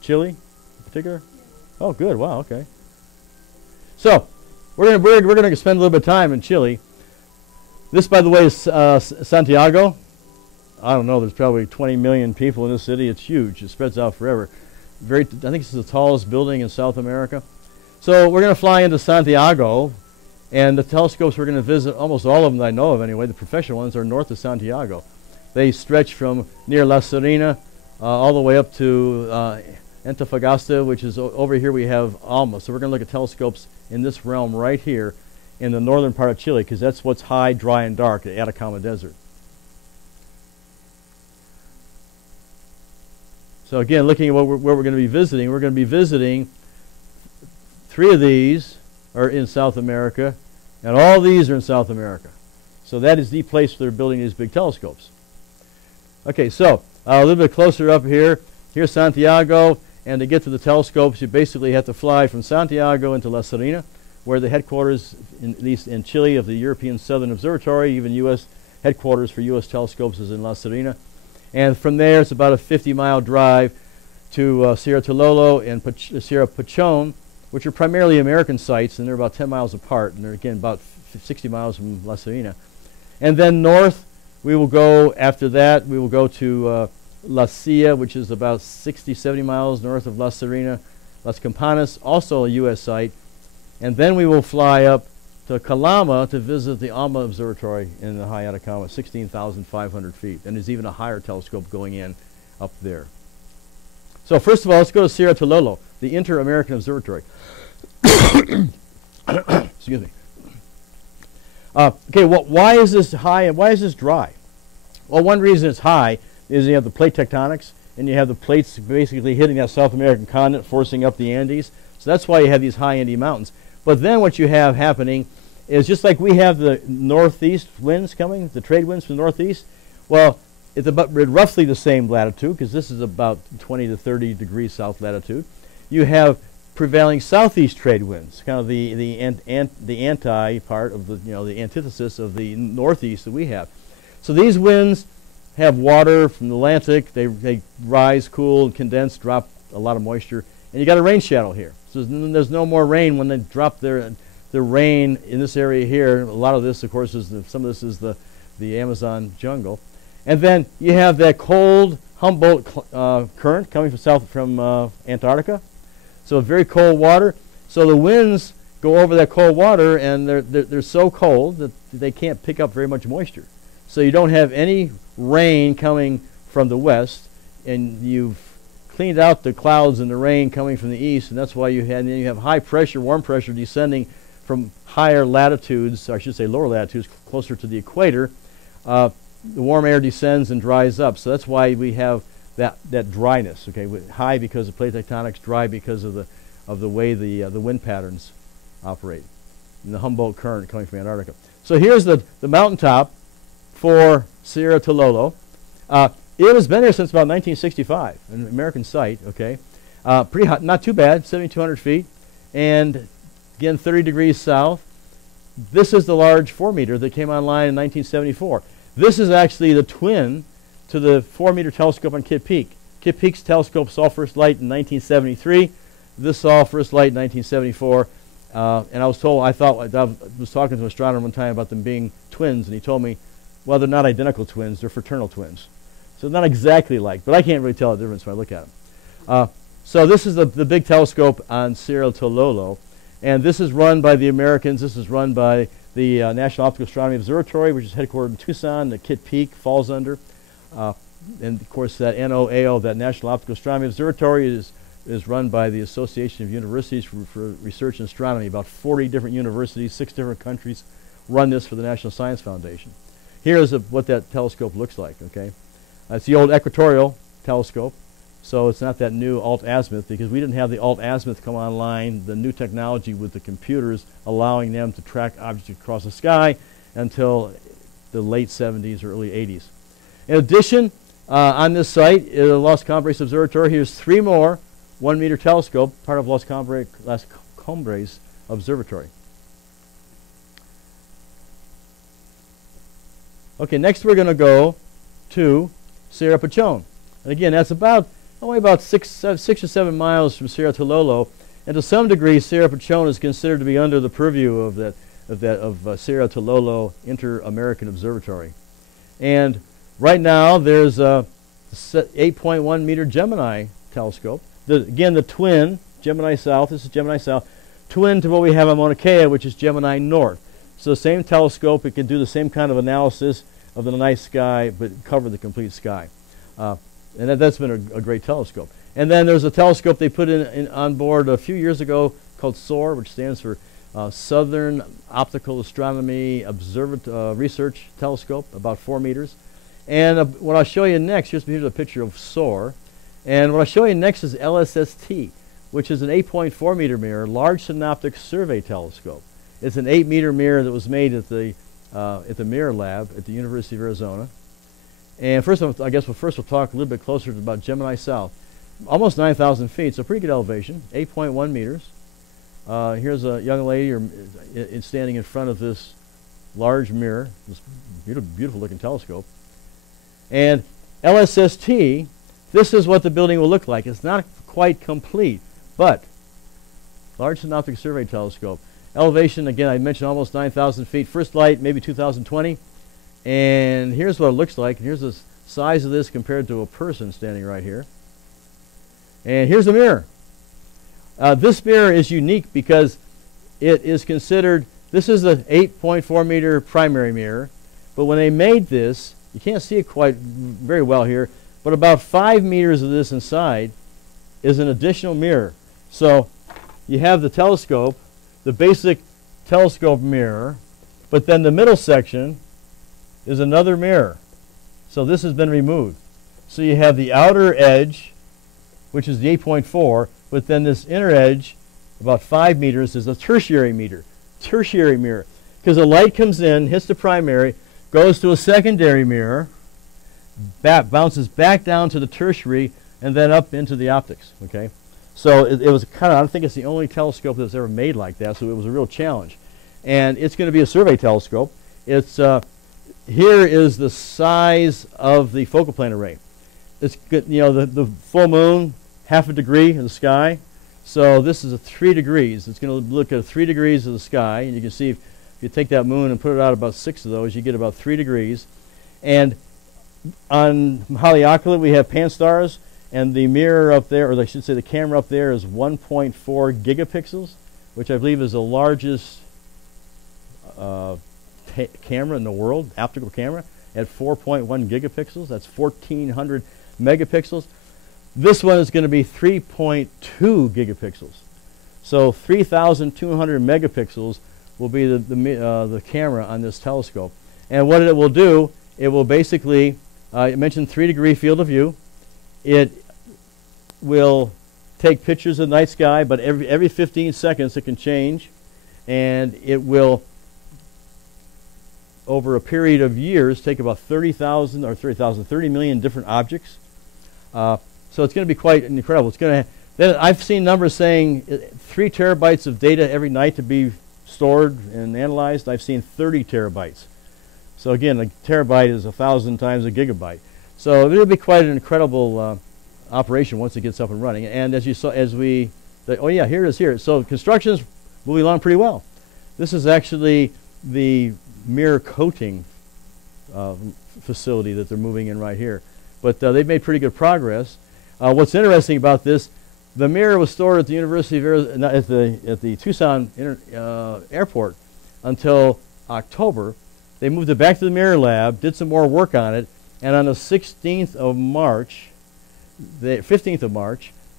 Chile in particular? Yeah. Oh, good. Wow, okay. So, we're going to spend a little bit of time in Chile. This, by the way, is Santiago. I don't know, there's probably 20 million people in this city. It's huge. It spreads out forever. I think this is the tallest building in South America. So we're going to fly into Santiago, and the telescopes we're going to visit, almost all of them that I know of anyway, the professional ones are north of Santiago. They stretch from near La Serena all the way up to Antofagasta, which is over here we have Alma. So we're going to look at telescopes in this realm right here in the northern part of Chile, because that's what's high, dry, and dark, the Atacama Desert. So again, looking at where we're going to be visiting, we're going to be visiting 3 of these are in South America, and all these are in South America. So that is the place where they're building these big telescopes. Okay, so a little bit closer up here. Here's Santiago, and to get to the telescopes, you basically have to fly from Santiago into La Serena, where the headquarters, at least in Chile, of the European Southern Observatory, even U.S. headquarters for U.S. telescopes is in La Serena. And from there, it's about a 50-mile drive to Sierra Tololo and Sierra Pachon, which are primarily American sites, and they're about 10 miles apart, and they're, again, about 60 miles from La Serena. And then north, we will go, after that, we will go to La Silla, which is about 60, 70 miles north of La Serena. Las Campanas, also a U.S. site. And then we will fly up to Calama to visit the Alma Observatory in the high Atacama, 16,500 feet. And there's even a higher telescope going in up there. So first of all, let's go to Sierra Tololo, the Inter-American Observatory. Excuse me. Okay, well, why is this high and why is this dry? Well, one reason it's high is you have the plate tectonics, and you have the plates basically hitting that South American continent, forcing up the Andes. So that's why you have these high Andes mountains. But then what you have happening is just like we have the northeast winds coming, the trade winds from the northeast. Well, it's about roughly the same latitude, because this is about 20 to 30 degrees south latitude. You have prevailing southeast trade winds, kind of the anti part of the antithesis of the northeast that we have. So these winds have water from the Atlantic. They rise, cool, and condense, drop a lot of moisture, and you got a rain shadow here. So there's no more rain when they drop the rain in this area here. A lot of this, of course, is some of this is the Amazon jungle. And then you have that cold Humboldt current coming from Antarctica. So very cold water. So the winds go over that cold water, and they're so cold that they can't pick up very much moisture. So you don't have any rain coming from the west, and you've cleaned out the clouds and the rain coming from the east, and that's why you have high pressure, warm pressure descending from higher latitudes, or I should say lower latitudes, closer to the equator. The warm air descends and dries up, so that's why we have that dryness. Okay, high because of plate tectonics, dry because of the way the wind patterns operate, and the Humboldt current coming from Antarctica. So here's the mountaintop for Sierra Tololo. It has been there since about 1965, an American site. Okay, pretty hot, not too bad, 7,200 feet, and again 30 degrees south. This is the large 4-meter that came online in 1974. This is actually the twin to the 4-meter telescope on Kitt Peak. Kitt Peak's telescope saw first light in 1973. This saw first light in 1974. And I was told, I was talking to an astronomer one time about them being twins, and he told me, well, they're not identical twins, they're fraternal twins. So not exactly like, but I can't really tell the difference when I look at them. So this is the big telescope on Sierra Tololo, and this is run by the Americans. This is run by the National Optical Astronomy Observatory, which is headquartered in Tucson, that Kitt Peak falls under. And of course that NOAO, that National Optical Astronomy Observatory, is is run by the Association of Universities for Research in Astronomy. About 40 different universities, 6 different countries run this for the National Science Foundation. Here is what that telescope looks like, okay? It's the old equatorial telescope, so it's not that new alt-azimuth, because we didn't have the alt-azimuth come online, the new technology with the computers allowing them to track objects across the sky until the late 70s or early 80s. In addition, on this site, the Los Cumbres Observatory, here's 3 more 1-meter telescope, part of Las Cumbres Observatory. Okay, next we're going to go to Sierra Pachón. And again, that's only about 6 or 7 miles from Cerro Tololo, and to some degree, Sierra Pachón is considered to be under the purview of Cerro Tololo Inter-American Observatory. And right now, there's a 8.1 meter Gemini telescope. Again, the twin, Gemini South, this is Gemini South, twin to what we have on Mauna Kea, which is Gemini North. So the same telescope, it can do the same kind of analysis of the night sky, but cover the complete sky. And that's been a great telescope. And then there's a telescope they put on board a few years ago called SOAR, which stands for Southern Optical Astronomy Research Telescope, about 4 meters. And what I'll show you next, here's a picture of SOAR. And what I'll show you next is LSST, which is an 8.4 meter mirror, Large Synoptic Survey Telescope. It's an 8 meter mirror that was made at the Mirror Lab at the University of Arizona. And first, I guess we'll talk a little bit closer about Gemini South. Almost 9,000 feet, so pretty good elevation, 8.1 meters. Here's a young lady standing in front of this large mirror, this beautiful looking telescope. And LSST, this is what the building will look like. It's not quite complete, but Large Synoptic Survey Telescope. Elevation, again, I mentioned almost 9,000 feet. First light, maybe 2020. And here's what it looks like. Here's the size of this compared to a person standing right here. And here's the mirror. This mirror is unique because it is considered, this is an 8.4 meter primary mirror, but when they made this, you can't see it quite very well here, but about 5 meters of this inside is an additional mirror. So you have the telescope, the basic telescope mirror, but then the middle section is another mirror. So this has been removed. So you have the outer edge, which is the 8.4, but then this inner edge, about 5 meters, is a tertiary mirror. Because the light comes in, hits the primary, goes to a secondary mirror, bounces back down to the tertiary, and then up into the optics. Okay, so it was kind of, I don't think it's the only telescope that's ever made like that, so it was a real challenge. And it's going to be a survey telescope. It's here is the size of the focal plane array. It's good, the full moon, half a degree in the sky. So this is 3 degrees. It's going to look at 3 degrees of the sky, and you can see if you take that moon and put it out about 6 of those, you get about 3 degrees. And on Haleakala, we have pan-stars, and the mirror up there, or I should say the camera up there, is 1.4 gigapixels, which I believe is the largest camera in the world, optical camera, at 4.1 gigapixels. That's 1,400 megapixels. This one is going to be 3.2 gigapixels. So 3,200 megapixels will be the camera on this telescope. And what it will do, it will basically, I mentioned 3-degree field of view. It will take pictures of the night sky, but every 15 seconds it can change. And it will, over a period of years, take about 30 million different objects. So it's going to be quite incredible. It's going to. Then I've seen numbers saying 3 terabytes of data every night to be stored and analyzed. I've seen 30 terabytes. So again, a terabyte is 1,000 times a gigabyte. So it'll be quite an incredible operation once it gets up and running. And as you saw, oh yeah, here it is here. So construction's moving along pretty well. This is actually the mirror coating facility that they're moving in right here. But they've made pretty good progress. What's interesting about this, the mirror was stored at the University of Arizona, at the Tucson airport until October. They moved it back to the Mirror Lab, did some more work on it, and on the 15th of March,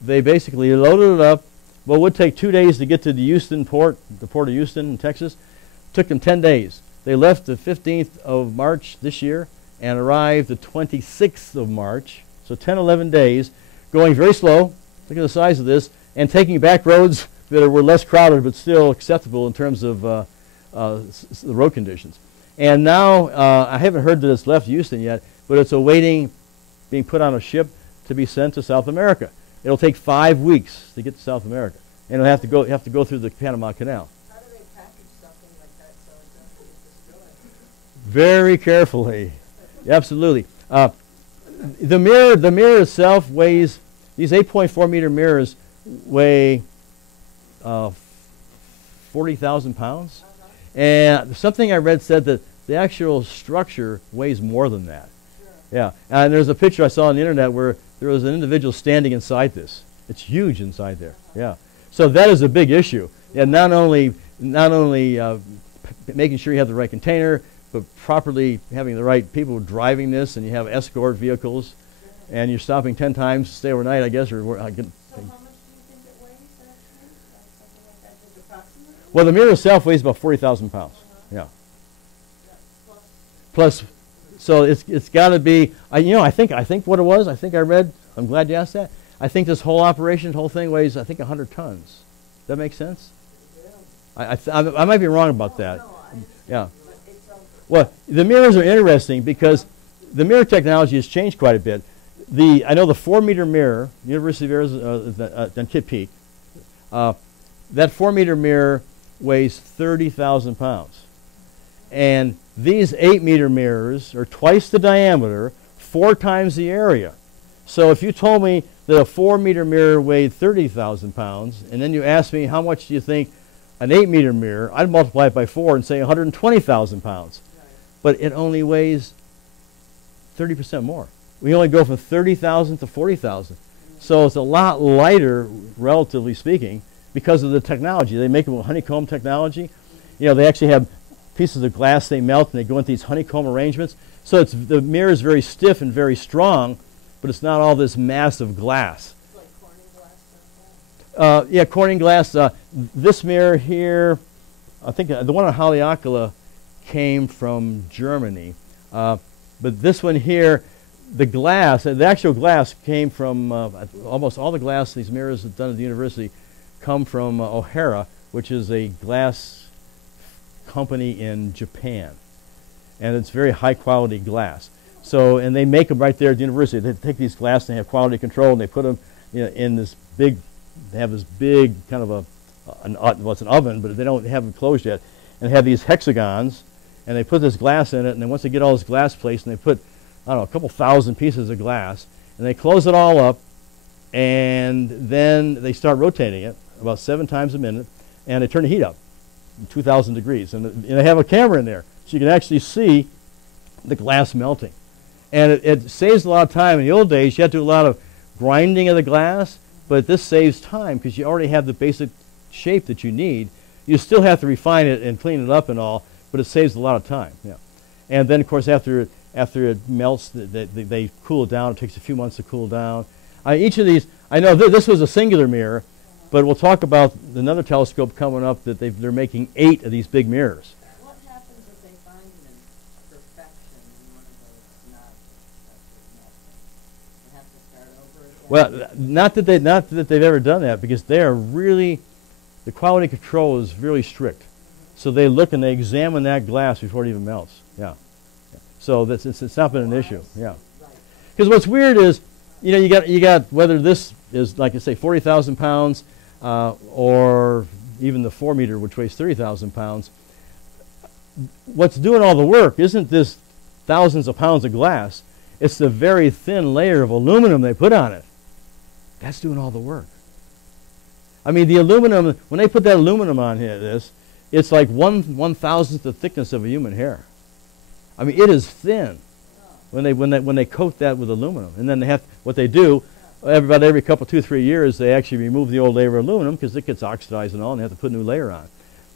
They basically loaded it up. Well, it would take 2 days to get to the Houston port, the port of Houston in Texas. Took them 10 days. They left the 15th of March this year and arrived the 26th of March. So 10, 11 days, going very slow. Look at the size of this, and taking back roads that were less crowded but still acceptable in terms of the road conditions. And now, I haven't heard that it's left Houston yet, but it's awaiting being put on a ship to be sent to South America. It'll take 5 weeks to get to South America, and it'll have to go through the Panama Canal. How do they package something like that so it doesn't get destroyed? Very carefully. Absolutely. The mirror itself weighs, these 8.4 meter mirrors weigh 40,000 pounds. And something I read said that the actual structure weighs more than that. Sure. Yeah. And there's a picture I saw on the internet where there was an individual standing inside this. It's huge inside there. Yeah. So that is a big issue. Yeah. Not only making sure you have the right container, but properly having the right people driving this, and you have escort vehicles, and you're stopping 10 times to stay overnight, I guess. Or So how much do you think it weighs, actually? Like something like that, just approximately? well, the mirror itself weighs about 40,000 pounds. Yeah. Yeah, Plus, so it's got to be. I think what it was. I think I read. I'm glad you asked that. I think this whole operation, whole thing weighs, I think, 100 tons. Does that make sense? yeah. I might be wrong about that. No, Yeah. but it's Well, the mirrors are interesting because the mirror technology has changed quite a bit. I know the 4-meter mirror, University of Arizona, on Kitt Peak, that 4-meter mirror weighs 30,000 pounds. And these 8-meter mirrors are twice the diameter, 4 times the area. So if you told me that a 4-meter mirror weighed 30,000 pounds, and then you asked me how much do you think an 8-meter mirror, I'd multiply it by 4 and say 120,000 pounds. right. But it only weighs 30% more. We only go from 30,000 to 40,000. So it's a lot lighter, relatively speaking, because of the technology. They make it with honeycomb technology. You know, they actually have pieces of glass they melt, and they go into these honeycomb arrangements. So the mirror is very stiff and very strong, but it's not all this massive glass. It's like Corning glass. Yeah, Corning glass. This mirror here, I think the one on Haleakala came from Germany. But this one here, the glass, the actual glass came from almost all the glass these mirrors have done at the university come from O'Hara, which is a glass company in Japan. And it's very high quality glass. So, and they make them right there at the university. They take these glass and they have quality control, and they put them in this big, they have this big kind of it's an oven, but they don't have them closed yet. And they have these hexagons, and they put this glass in it, and then once they get all this glass placed, and they put, I don't know, a couple thousand pieces of glass, and they close it all up, and then they start rotating it about 7 times a minute, and they turn the heat up 2,000 degrees. And they have a camera in there, so you can actually see the glass melting. And it saves a lot of time. In the old days, you had to do a lot of grinding of the glass, but this saves time because you already have the basic shape that you need. You still have to refine it and clean it up and all, but it saves a lot of time. Yeah. And then, of course, after it melts, they cool it down. It takes a few months to cool down. Each of these, I know this was a singular mirror, but we'll talk about another telescope coming up that they're making 8 of these big mirrors. What happens if they find an imperfection in one of those notches that's melting? They have to start over again? Well, not that they've ever done that, because they are really, the quality control is really strict. So they look and they examine that glass before it even melts. Yeah. So it's not been an issue. Yeah. Because what's weird is, you got whether this is, like I say, 40,000 pounds, or even the 4-meter, which weighs 30,000 pounds. What's doing all the work isn't this thousands of pounds of glass. It's the very thin layer of aluminum they put on it. That's doing all the work. I mean, the aluminum, when they put that aluminum on here, it's like 1/1000th the thickness of a human hair. I mean, it is thin when they coat that with aluminum. And then what they do, about every couple, 2-3 years, they actually remove the old layer of aluminum because it gets oxidized and all, and they have to put a new layer on.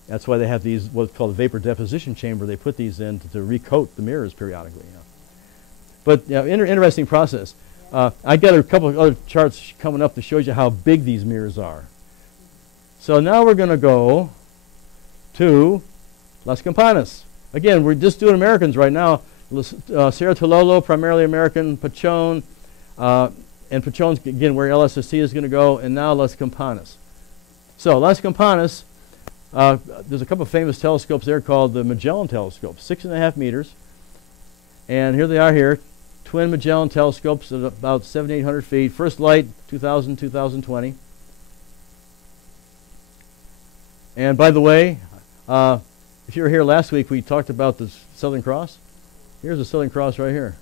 That's why they have these, what's called a vapor deposition chamber. They put these in to recoat the mirrors periodically. But interesting process. I got a couple of other charts coming up to show you how big these mirrors are. So now we're going to go to Las Campanas. Again, we're just doing Americans right now. Cerro Tololo, primarily American, Pachon, and Pachon's, again, where LSST is going to go, and now Las Campanas. So Las Campanas, there's a couple of famous telescopes there called the Magellan Telescope, 6.5 meters. And here they are here, twin Magellan telescopes at about 700-800 feet. First light, 2000, 2020. And by the way, if you were here last week, we talked about the Southern Cross. Here's the Southern Cross right here.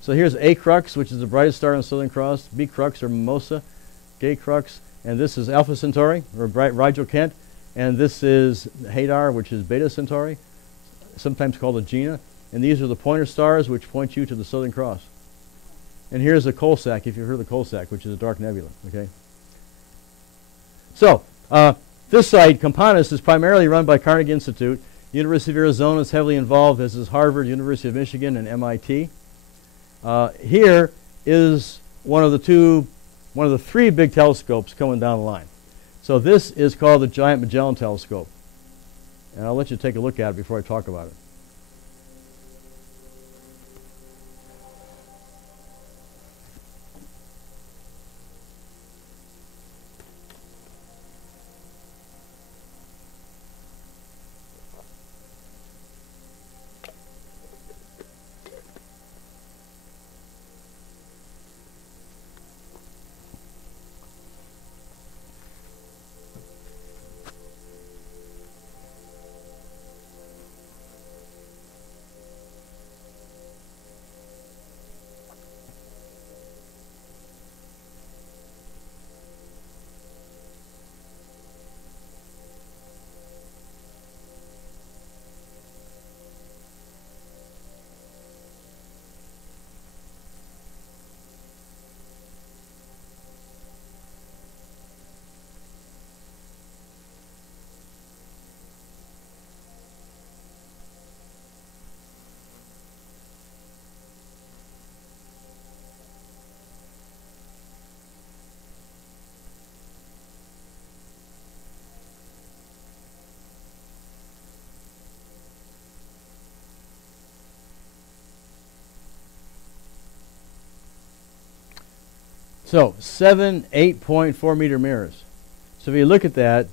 So here's A Crux, which is the brightest star in the Southern Cross. B Crux or Mimosa, Gay Crux, and this is Alpha Centauri or Rigel Kent, and this is Hadar, which is Beta Centauri, sometimes called Agena. And these are the pointer stars, which point you to the Southern Cross. And here's the Coalsack, if you've heard of the Coalsack, which is a dark nebula. Okay. So this site, Campanas, is primarily run by Carnegie Institute. University of Arizona is heavily involved, as is Harvard, University of Michigan, and MIT. Here is one of the three big telescopes coming down the line. So this is called the Giant Magellan Telescope. And I'll let you take a look at it before I talk about it. So 7 8.4 meter mirrors. So if you look at that,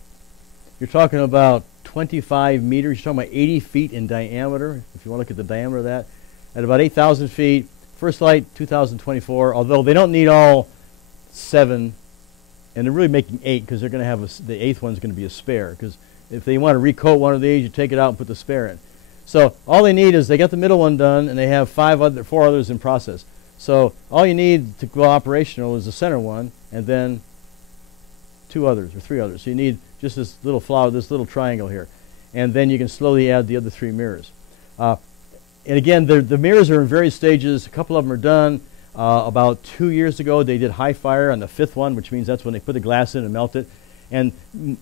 you're talking about 25 meters. You're talking about 80 feet in diameter, if you want to look at the diameter of that. At about 8,000 feet, first light 2024, although they don't need all 7, and they're really making 8 because they're going to have the 8th one's going to be a spare, because if they want to recoat one of these, you take it out and put the spare in. So all they need is they got the middle one done, and they have 4 others in process. So all you need to go operational is the center one, and then 2 others or 3 others. So you need just this little flower, this little triangle here, and then you can slowly add the other 3 mirrors. And again, the mirrors are in various stages. A couple of them are done. About 2 years ago, they did high fire on the 5th one, which means that's when they put the glass in and melt it. And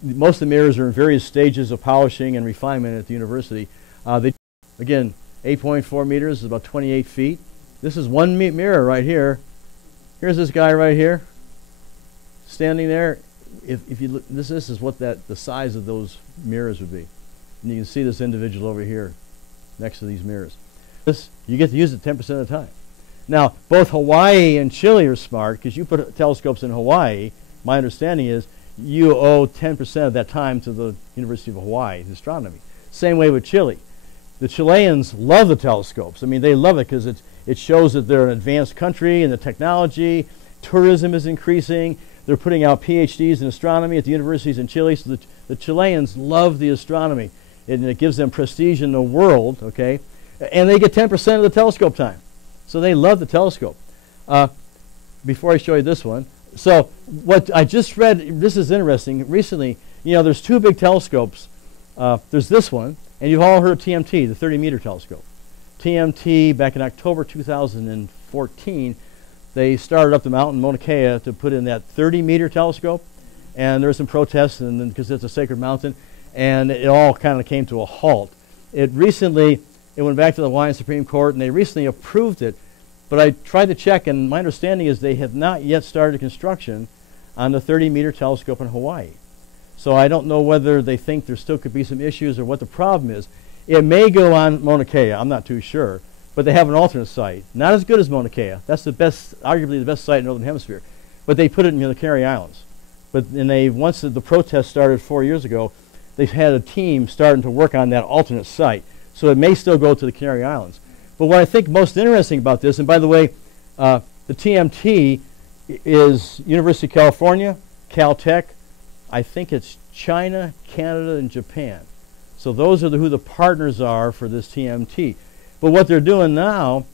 most of the mirrors are in various stages of polishing and refinement at the university. Again, 8.4 meters is about 28 feet. This is one mirror right here. Here's this guy right here, standing there. If you look, this is what the size of those mirrors would be. And you can see this individual over here, next to these mirrors. You get to use it 10% of the time. Now, both Hawaii and Chile are smart, because you put telescopes in Hawaii. My understanding is you owe 10% of that time to the University of Hawaii, astronomy. Same way with Chile. The Chileans love the telescopes. I mean, they love it because it shows that they're an advanced country in the technology. Tourism is increasing. They're putting out PhDs in astronomy at the universities in Chile. So the Chileans love the astronomy, and it gives them prestige in the world, okay? And they get 10% of the telescope time. So they love the telescope. Before I show you this one, so what I just read, this is interesting. Recently, there's 2 big telescopes. There's this one, and you've all heard of TMT, the 30-meter telescope. TMT, back in October 2014, they started up the mountain, Mauna Kea, to put in that 30-meter telescope. And there were some protests, and because it's a sacred mountain, and it all kind of came to a halt. It went back to the Hawaiian Supreme Court, and they recently approved it. But I tried to check, and my understanding is they have not yet started construction on the 30-meter telescope in Hawaii. So I don't know whether they think there still could be some issues or what the problem is. It may go on Mauna Kea, I'm not too sure, but they have an alternate site. Not as good as Mauna Kea. That's the best, arguably the best site in the Northern Hemisphere. But they put it in the Canary Islands. Once the protest started 4 years ago, they've had a team starting to work on that alternate site. So it may still go to the Canary Islands. But what I think most interesting about this, and by the way, the TMT is University of California, Caltech, I think it's China, Canada, and Japan. So those are who the partners are for this TMT. But what they're doing now,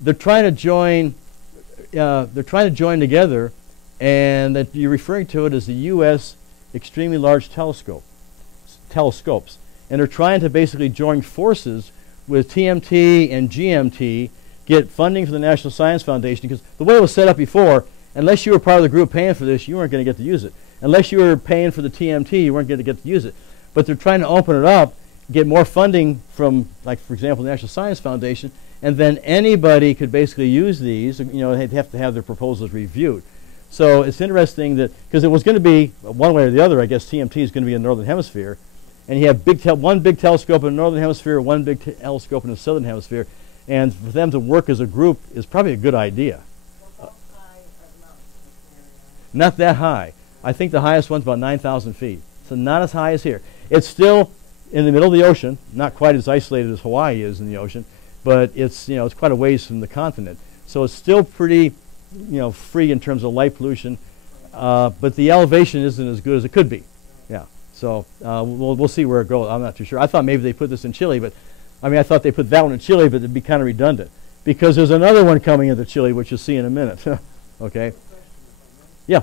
they're trying to join together, and that you're referring to it as the U.S. Extremely Large Telescopes. And they're trying to basically join forces with TMT and GMT, get funding from the National Science Foundation, because the way it was set up before, unless you were part of the group paying for this, you weren't going to get to use it. Unless you were paying for the TMT, you weren't going to get to use it. But they're trying to open it up, get more funding from, like, for example, the National Science Foundation, and then anybody could basically use these. You know, they'd have to have their proposals reviewed. So it's interesting that, because it was going to be, one way or the other, I guess TMT is going to be in the Northern Hemisphere, and you have one big telescope in the Northern Hemisphere, one big telescope in the Southern Hemisphere, and for them to work as a group is probably a good idea. How high are the mountains in the Canary Islands? Not that high. I think the highest one's about 9,000 feet. So not as high as here. It's still in the middle of the ocean, not quite as isolated as Hawaii is in the ocean, but it's, it's quite a ways from the continent. So it's still pretty, free in terms of light pollution, but the elevation isn't as good as it could be. Yeah. So we'll see where it goes. I'm not too sure. I thought maybe they put this in Chile, but I thought they put that one in Chile, but it'd be kind of redundant because there's another one coming into Chile, which you'll see in a minute. Okay. Yeah.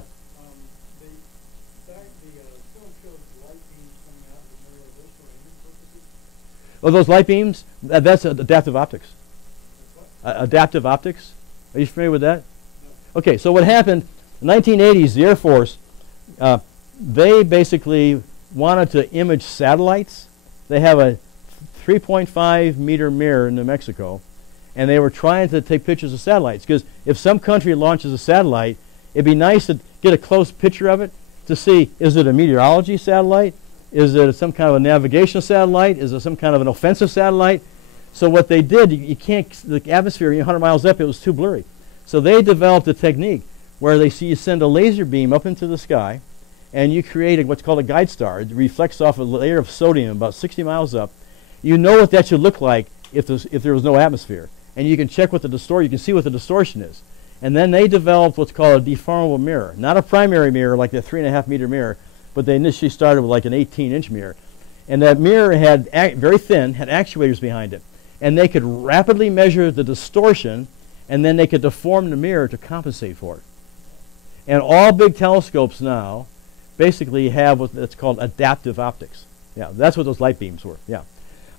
Oh, those light beams? That's adaptive optics. Adaptive optics. Are you familiar with that? No. Okay, so what happened in the 1980s, the Air Force, they basically wanted to image satellites. They have a 3.5 meter mirror in New Mexico, and they were trying to take pictures of satellites, because if some country launches a satellite, it'd be nice to get a close picture of it to see, is it a meteorology satellite? Is it some kind of a navigational satellite? Is it some kind of an offensive satellite? So what they did, you can't, the atmosphere, 100 miles up, it was too blurry. So they developed a technique where you send a laser beam up into the sky, and you create what's called a guide star. It reflects off a layer of sodium about 60 miles up. You know what that should look like if there was no atmosphere. And you can check what you can see what the distortion is. And then they developed what's called a deformable mirror. Not a primary mirror like the 3.5 meter mirror, but they initially started with like an 18-inch mirror. And that mirror had very thin, had actuators behind it. And they could rapidly measure the distortion, and then they could deform the mirror to compensate for it. And all big telescopes now basically have what's called adaptive optics. Yeah, that's what those light beams were. Yeah.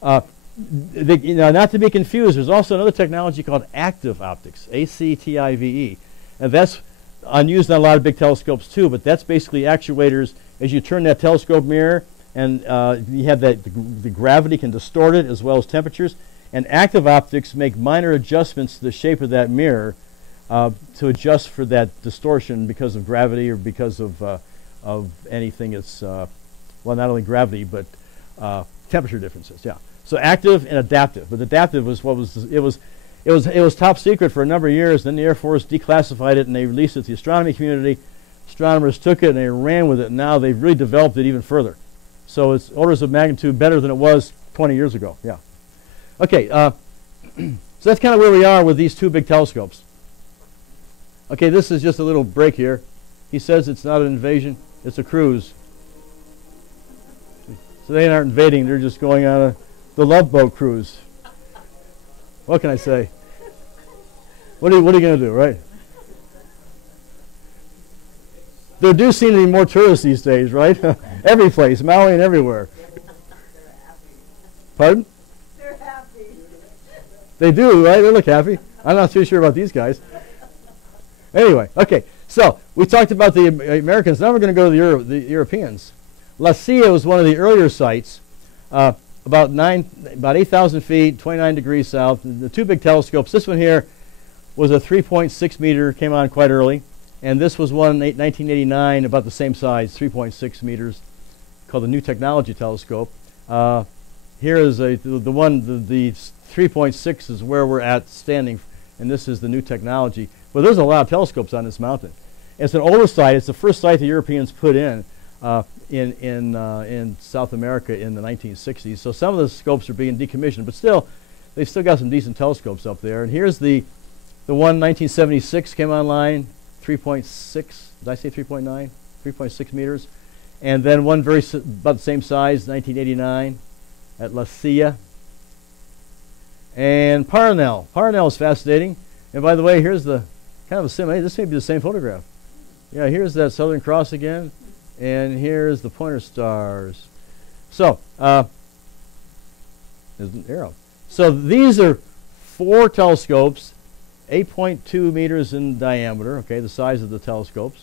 Not to be confused, there's also another technology called active optics, ACTIVE. And that's used on a lot of big telescopes too, but that's basically actuators. As you turn that telescope mirror, and you have the gravity can distort it as well as temperatures, and active optics make minor adjustments to the shape of that mirror to adjust for that distortion because of gravity or because of anything that's, well, not only gravity, but temperature differences. Yeah. So active and adaptive. But adaptive was it was top secret for a number of years. Then the Air Force declassified it and they released it to the astronomy community. Astronomers took it and they ran with it. And now they've really developed it even further. So it's orders of magnitude better than it was 20 years ago. Yeah. Okay. So that's kind of where we are with these two big telescopes. Okay, this is just a little break here. He says it's not an invasion, it's a cruise. So they aren't invading, they're just going on the Love Boat cruise. What can I say? What are you going to do, right? There do seem to be more tourists these days, right? Every place, Maui and everywhere. Pardon? They're happy. They do, right? They look happy. I'm not too sure about these guys. Anyway, okay. So we talked about the Americans. Now we're going to go to the Europeans. La Silla was one of the earlier sites, about 8,000 feet, 29 degrees south. The two big telescopes. This one here, was a 3.6 meter, came on quite early. And this was one in 1989, about the same size, 3.6 meters, called the New Technology Telescope. Here is the 3.6 is where we're at standing, and this is the New Technology. Well, there's a lot of telescopes on this mountain. It's an older site. It's the first site the Europeans put in South America in the 1960s. So some of the scopes are being decommissioned, but still, they've still got some decent telescopes up there. And here's the one 1976 came online, 3.6. Did I say 3.9? 3.6 meters. And then one about the same size, 1989, at La Silla. And Parnell. Parnell is fascinating. And by the way, here's the kind of a sim. Hey, this may be the same photograph. Yeah, here's that Southern Cross again. And here's the pointer stars. So, there's an arrow. So these are 4 telescopes, 8.2 meters in diameter, okay, the size of the telescopes,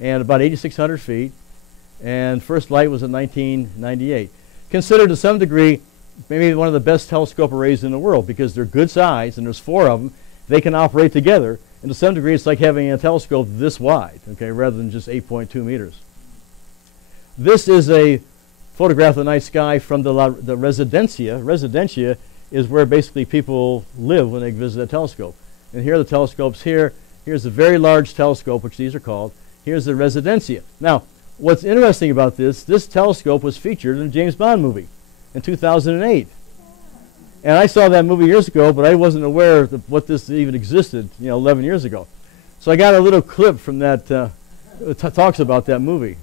and about 8,600 feet. And first light was in 1998. Considered to some degree maybe one of the best telescope arrays in the world because they're good size and there's 4 of them. They can operate together, and to some degree it's like having a telescope this wide, okay, rather than just 8.2 meters. This is a photograph of the night sky from the Residencia. Residencia is where basically people live when they visit a telescope. And here are the telescopes here. Here's a very large telescope, which these are called. Here's the Residencia. Now, what's interesting about this telescope was featured in a James Bond movie in 2008. And I saw that movie years ago, but I wasn't aware of what this even existed, 11 years ago. So I got a little clip from that, talks about that movie.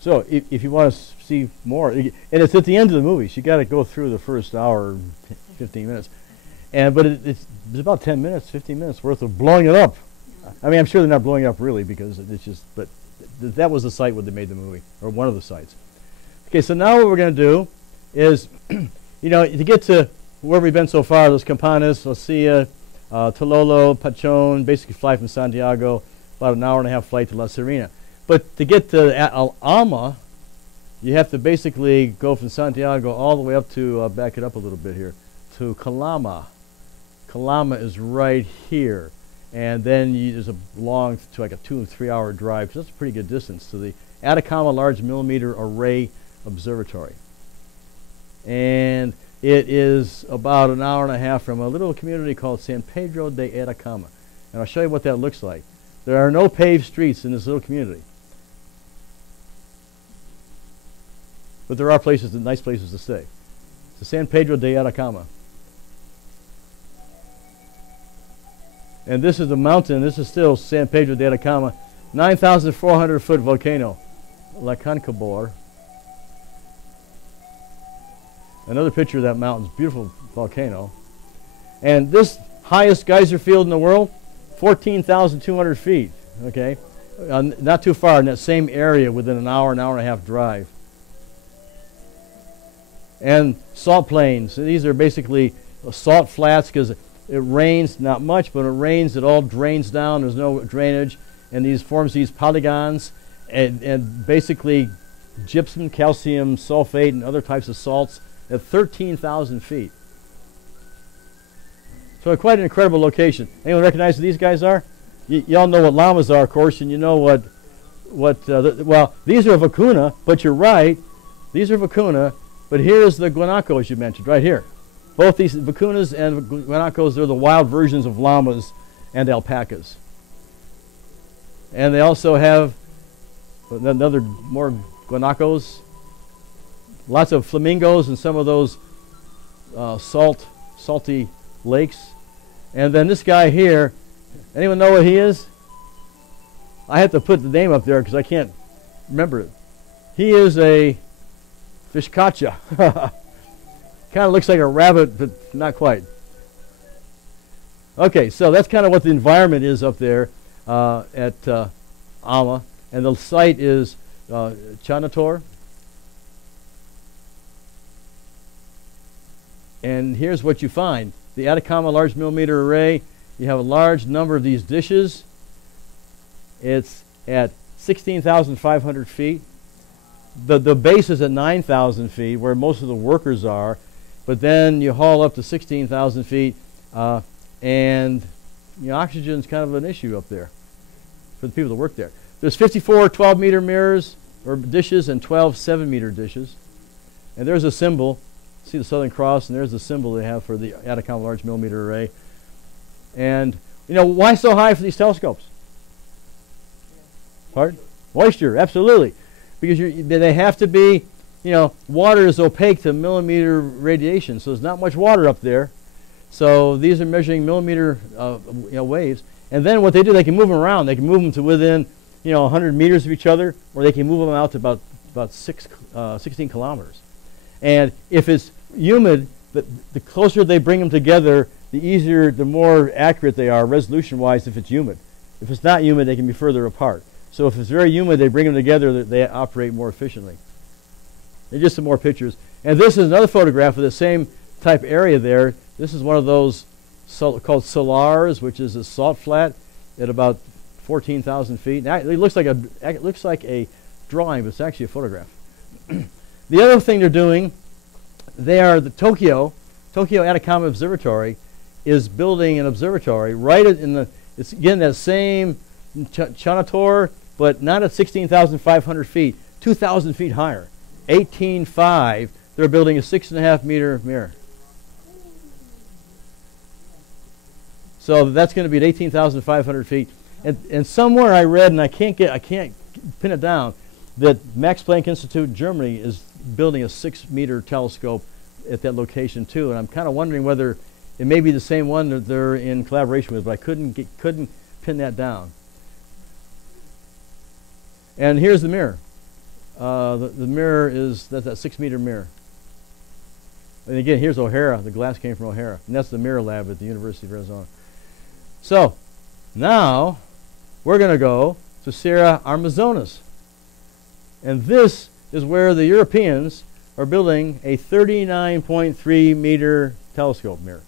So if you want to see more, and it's at the end of the movie, so you got to go through the first hour, 15 minutes, but it's about 10 minutes, 15 minutes worth of blowing it up. I mean, I'm sure they're not blowing it up really because it's just, but that was the site where they made the movie, or one of the sites. Okay, so now what we're going to do is, to get to where we've been so far, those Campanas, La Silla, Tololo, Pachon, basically fly from Santiago, about an hour and a half flight to La Serena. But to get to Alma, you have to basically go from Santiago all the way up to, back it up a little bit here, to Calama. Calama is right here. And then there's a long, like a 2 or 3 hour drive, because that's a pretty good distance, to the Atacama Large Millimeter Array Observatory. And It is about an hour and a half from a little community called San Pedro de Atacama. And I'll show you what that looks like. There are no paved streets in this little community. But there are places, nice places to stay. It's San Pedro de Atacama. And this is the mountain. This is still San Pedro de Atacama. 9,400 foot volcano. La Concabor. Another picture of that mountain. Beautiful volcano. And this highest geyser field in the world, 14,200 feet. Okay, not too far in that same area, within an hour and a half drive. And salt plains. These are basically salt flats because it rains not much, but it rains. It all drains down. There's no drainage, and these forms these polygons, and basically gypsum, calcium sulfate, and other types of salts at 13,000 feet. So quite an incredible location. Anyone recognize who these guys are? Y'all know what llamas are, of course, and you know what well, these are vicuna, but you're right. These are vicuna, but here's the guanacos you mentioned, right here. Both these vicunas and guanacos, they're the wild versions of llamas and alpacas. And they also have another more guanacos. Lots of flamingos and some of those salty lakes. And then this guy here, anyone know what he is? I have to put the name up there because I can't remember it. He is a fishcacha. Kind of looks like a rabbit, but not quite. Okay, so that's kind of what the environment is up there at Ama. And the site is Chanator. And here's what you find. The Atacama Large Millimeter Array, you have a large number of these dishes. It's at 16,500 feet. The base is at 9,000 feet, where most of the workers are. But then you haul up to 16,000 feet, and oxygen's kind of an issue up there for the people that work there. There's 54 12-meter mirrors, or dishes, and 12 7-meter dishes. And there's a symbol. See the Southern Cross, and there's the symbol they have for the Atacama Large Millimeter Array. And, why so high for these telescopes? Pardon? Moisture, absolutely. Because they have to be, water is opaque to millimeter radiation, so there's not much water up there. So these are measuring millimeter waves. And then what they do, they can move them around. They can move them to within, 100 meters of each other, or they can move them out to about 16 kilometers. And if it's humid, the closer they bring them together, the more accurate they are resolution-wise if it's humid. If it's not humid, they can be further apart. So if it's very humid, they bring them together, they operate more efficiently. And just some more pictures. And this is another photograph of the same type area there. This is one of those called salars, which is a salt flat at about 14,000 feet. Now, it looks like a drawing, but it's actually a photograph. The other thing they're doing, the Tokyo Atacama Observatory is building an observatory right it's again that same Chanator, but not at 16,500 feet, 2,000 feet higher. 18.5, they're building a 6.5 meter mirror. So that's going to be at 18,500 feet. And somewhere I read, and I can't pin it down, that Max Planck Institute, Germany, is building a 6-meter telescope at that location too. And I'm kind of wondering whether it may be the same one that they're in collaboration with, but I couldn't pin that down. And here's the mirror. The mirror is that 6-meter mirror. And again, here's O'Hara. The glass came from O'Hara, and that's the mirror lab at the University of Arizona. So now we're going to go to Sierra Armazonas. And this is where the Europeans are building a 39.3 meter telescope mirror.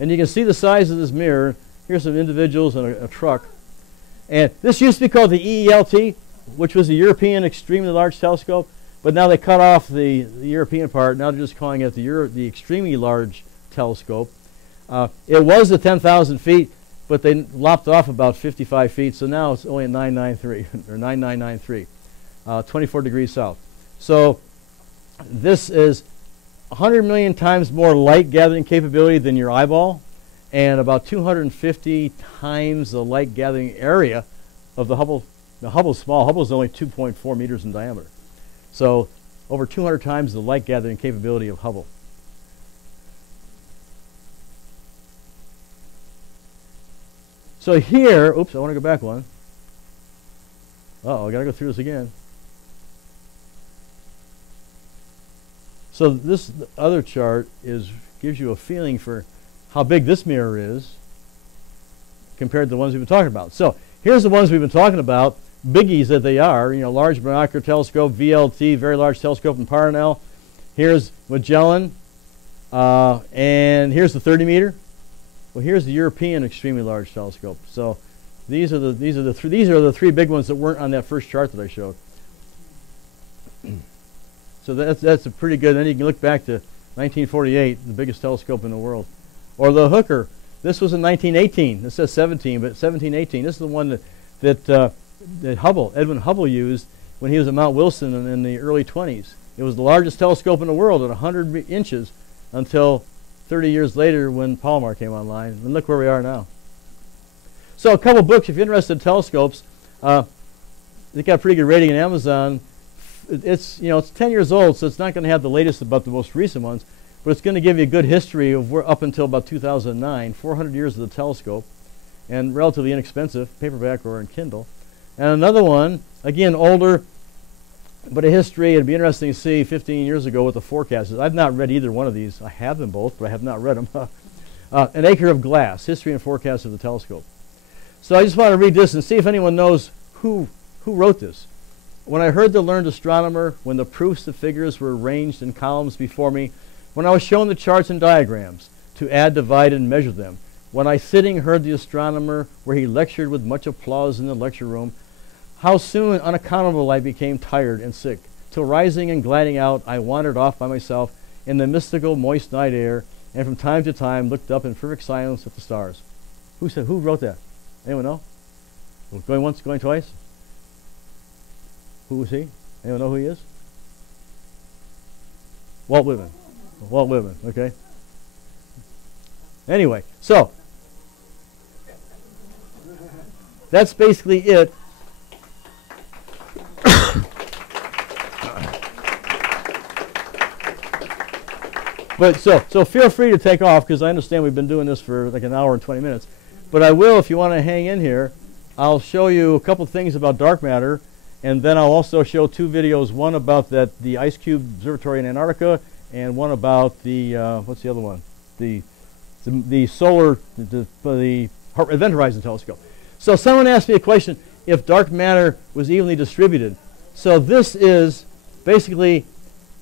And you can see the size of this mirror. Here's some individuals and a truck. And this used to be called the EELT, which was the European Extremely Large Telescope. But now they cut off the European part. Now they're just calling it the Extremely Large Telescope. It was at 10,000 feet, but they lopped off about 55 feet. So now it's only at 993 or 9993. 24 degrees south. So this is 100 million times more light gathering capability than your eyeball, and about 250 times the light gathering area of the Hubble. Now Hubble's small. Hubble's only 2.4 meters in diameter. So over 200 times the light gathering capability of Hubble. So here, oops, I want to go back one. Uh-oh, I got to go through this again. So this other chart gives you a feeling for how big this mirror is compared to the ones we've been talking about. So here's the ones we've been talking about, biggies that they are. Large Binocular Telescope, VLT, Very Large Telescope in Parnell. Here's Magellan, and here's the 30 meter. Well, here's the European Extremely Large Telescope. So these are the three big ones that weren't on that first chart that I showed. So that's a pretty good. Then you can look back to 1948, the biggest telescope in the world, or the Hooker. This was in 1918. This says 17, but 1718. This is the one that Edwin Hubble used when he was at Mount Wilson in the early 20s. It was the largest telescope in the world at 100 inches until 30 years later when Palomar came online. And look where we are now. So a couple books, if you're interested in telescopes, they got a pretty good rating in Amazon. It's 10 years old, so it's not going to have the latest about the most recent ones, but it's going to give you a good history of up until about 2009, 400 years of the telescope, and relatively inexpensive, paperback or in Kindle. And another one, again, older, but a history. It'd be interesting to see 15 years ago what the forecast is. I've not read either one of these. I have them both, but I have not read them. An Acre of Glass, History and Forecast of the Telescope. So I just want to read this and see if anyone knows who wrote this. When I heard the learned astronomer, when the proofs of figures were arranged in columns before me, when I was shown the charts and diagrams to add, divide, and measure them, when I sitting heard the astronomer where he lectured with much applause in the lecture room, how soon unaccountable I became tired and sick, till rising and gliding out I wandered off by myself in the mystical moist night air, and from time to time looked up in perfect silence at the stars. Who wrote that? Anyone know? Going once, going twice? Who was he? Anyone know who he is? Walt Whitman. Walt Whitman, okay. Anyway, so that's basically it. But so feel free to take off, because I understand we've been doing this for like an hour and 20 minutes. But I will, if you want to hang in here, I'll show you a couple things about dark matter. And then I'll also show two videos, one about the Icecube Observatory in Antarctica, and one about the, what's the other one? The solar, the Event Horizon Telescope. So someone asked me a question, if dark matter was evenly distributed. So this is basically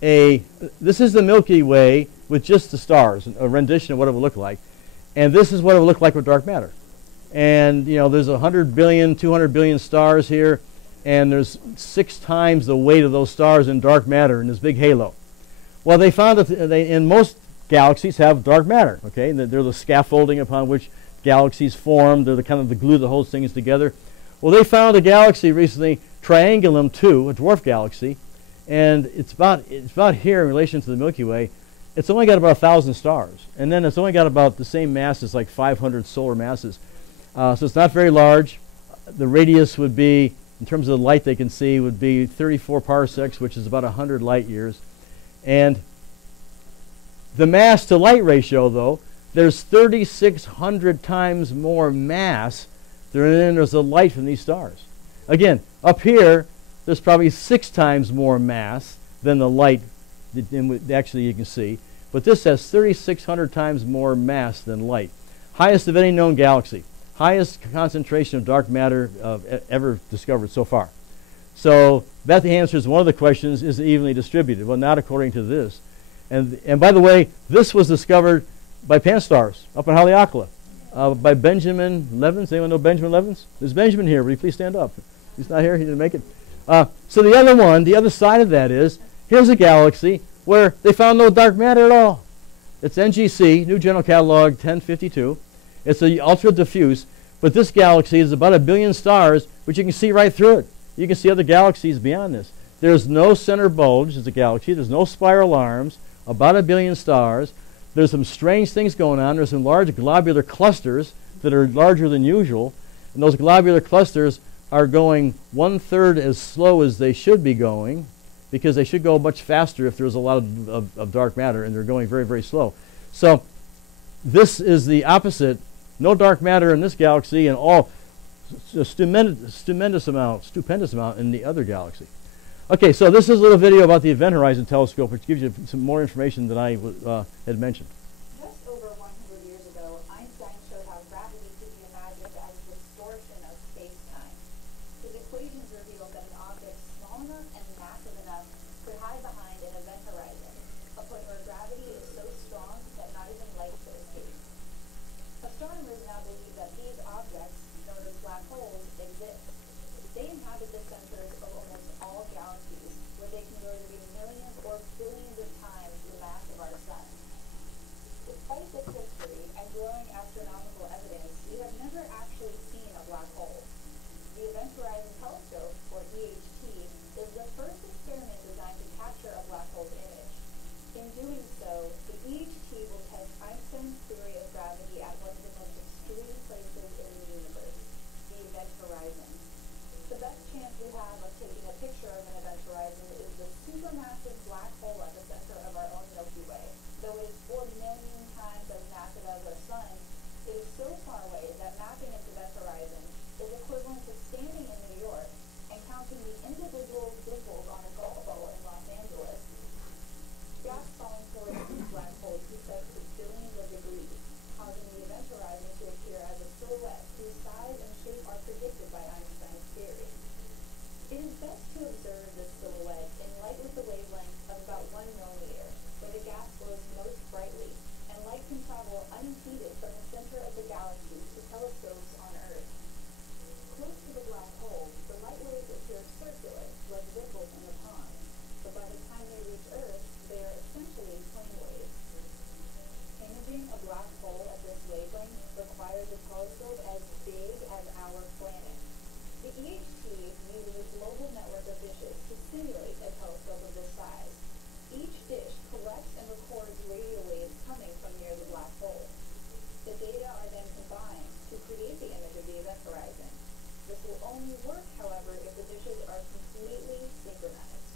this is the Milky Way with just the stars, a rendition of what it would look like. And this is what it would look like with dark matter. And, there's 100 billion, 200 billion stars here. And there's 6 times the weight of those stars in dark matter in this big halo. Well, they found that in most galaxies have dark matter, okay? They're the scaffolding upon which galaxies form. They're the kind of the glue that holds things together. Well, they found a galaxy recently, Triangulum 2, a dwarf galaxy, and it's about here in relation to the Milky Way. It's only got about 1,000 stars, and then it's only got about the same mass as like 500 solar masses. So it's not very large. The radius would be, in terms of the light they can see, would be 34 parsecs, which is about 100 light years. And the mass to light ratio, though, there's 3,600 times more mass than there's the light from these stars. Again, up here, there's probably 6 times more mass than the light that actually you can see. But this has 3,600 times more mass than light. Highest of any known galaxy. Highest concentration of dark matter ever discovered so far. So that answers one of the questions, is it evenly distributed? Well, not according to this. And by the way, this was discovered by pan-stars up in Haleakala by Benjamin Levins. Anyone know Benjamin Levins? There's Benjamin here. Will you please stand up? He's not here. He didn't make it. So the other one, the other side of that is, here's a galaxy where they found no dark matter at all. It's NGC, New General Catalog 1052. It's a ultra diffuse, but this galaxy is about 1 billion stars, but you can see right through it. You can see other galaxies beyond this. There's no center bulge as a galaxy. There's no spiral arms. about 1 billion stars. There's some strange things going on. There's some large globular clusters that are larger than usual, and those globular clusters are going 1/3 as slow as they should be going, because they should go much faster if there's a lot of dark matter, and they're going very, very slow. So this is the opposite. No dark matter in this galaxy, and a stupendous amount in the other galaxy. Okay, so this is a little video about the Event Horizon Telescope, which gives you some more information than I had mentioned. Just over 100 years ago, Einstein showed how gravity could be imagined as a distortion of space-time. His equations revealed that an object small enough and massive enough could hide behind an event horizon, a point where gravity is so strong that not even light could escape. Astronomers now believe that these objects, known as black holes, exist. They inhabit the centers of almost all galaxies, where they can grow to be millions or billions of times the mass of our sun. Despite this history and growing astronomical evidence, we have never actually seen a black hole. The Event Horizon Telescope, or EHT, is the first experiment designed to capture a black hole's image. In doing so, the EHT will test Einstein's theory of gravity at one of the most extreme places in the universe, the event horizon. The best chance we have of taking a picture of an event horizon is the supermassive black hole at the center of our own Milky Way. Though it is 4 million times as massive as our sun, it is so far away that mapping its event horizon is equivalent to standing in New York and counting the individual dimples on a golf ball in Los Angeles. Gas falling towards these black holes heats up to billions of degrees, causing the event horizon to appear as a silhouette whose size and shape are predicted by Einstein's theory. It is best to observe this silhouette in light with a wavelength of about 1 millimeter, where the gas glows most brightly, and light can travel unimpeded from the center of the galaxy to telescopes on Earth. Close to the black hole, the light waves appear circular, like ripples in the pond, but by the time they reach Earth, they are essentially plane waves. Imaging a black hole at this wavelength requires a telescope as big as our planet. The EHT uses a global network of dishes to simulate a telescope of this size. Each dish collects and records radio waves coming from near the black hole. The data are then combined to create the image of the event horizon. This will only work, however, if the dishes are completely synchronized.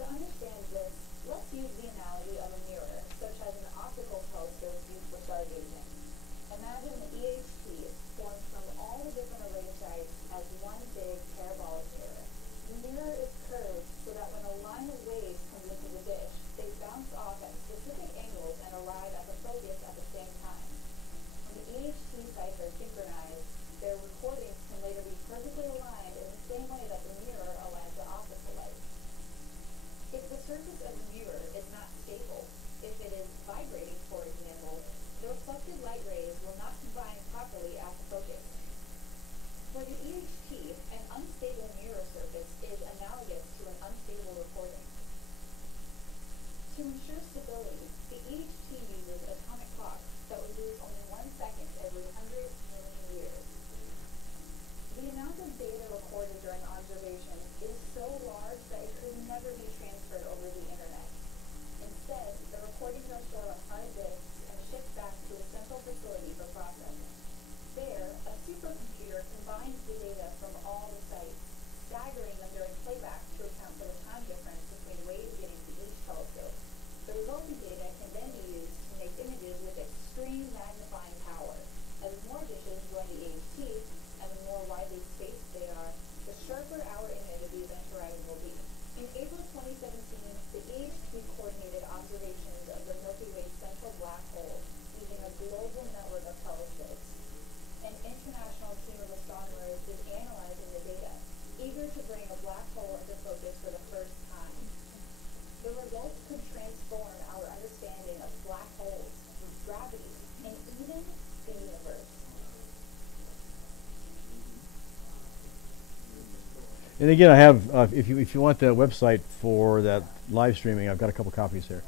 To understand this, let's use the analogy of a mirror, such as an optical telescope used for stargazing. Imagine the EHT formed from all the different array sites as one big parabolic mirror. The mirror is curved so that when a line of waves comes into the dish, they bounce off at specific angles and arrive at the focus at the same time. When the EHT sites are synchronized, their recordings can later be perfectly aligned in the same way that the mirror aligns the optical light. If the surface of the mirror is not stable, if it is vibrating, for example, the reflected light rays will not combine properly at the focus. For the EHT, an unstable mirror surface is analogous to an unstable recording. To ensure stability, the EHT uses atomic clocks that will lose only 1 second every 100 million years. The amount of data recorded during observation is so large that it could never be transferred over the internet. Instead, the recordings are stored on hard disks and shipped back to a central facility for processing. There, a supercomputer combines the data from all the sites, staggering them during playback to account for the time difference between waves getting to each telescope. The resulting data can then be used to make images with extreme magnifying power. As more dishes join the EHT, and the more widely spaced they are, the sharper our image of the event horizon will be. In April 2017, the EHT coordinated observations of the Milky Way central black hole using a global network of telescopes. An international team of astronomers is analyzing the data, eager to bring a black hole into focus for the first time. The results could transform our understanding of black holes, gravity, and even the universe. And again, I have, if you want the website for that live streaming, I've got a couple copies here.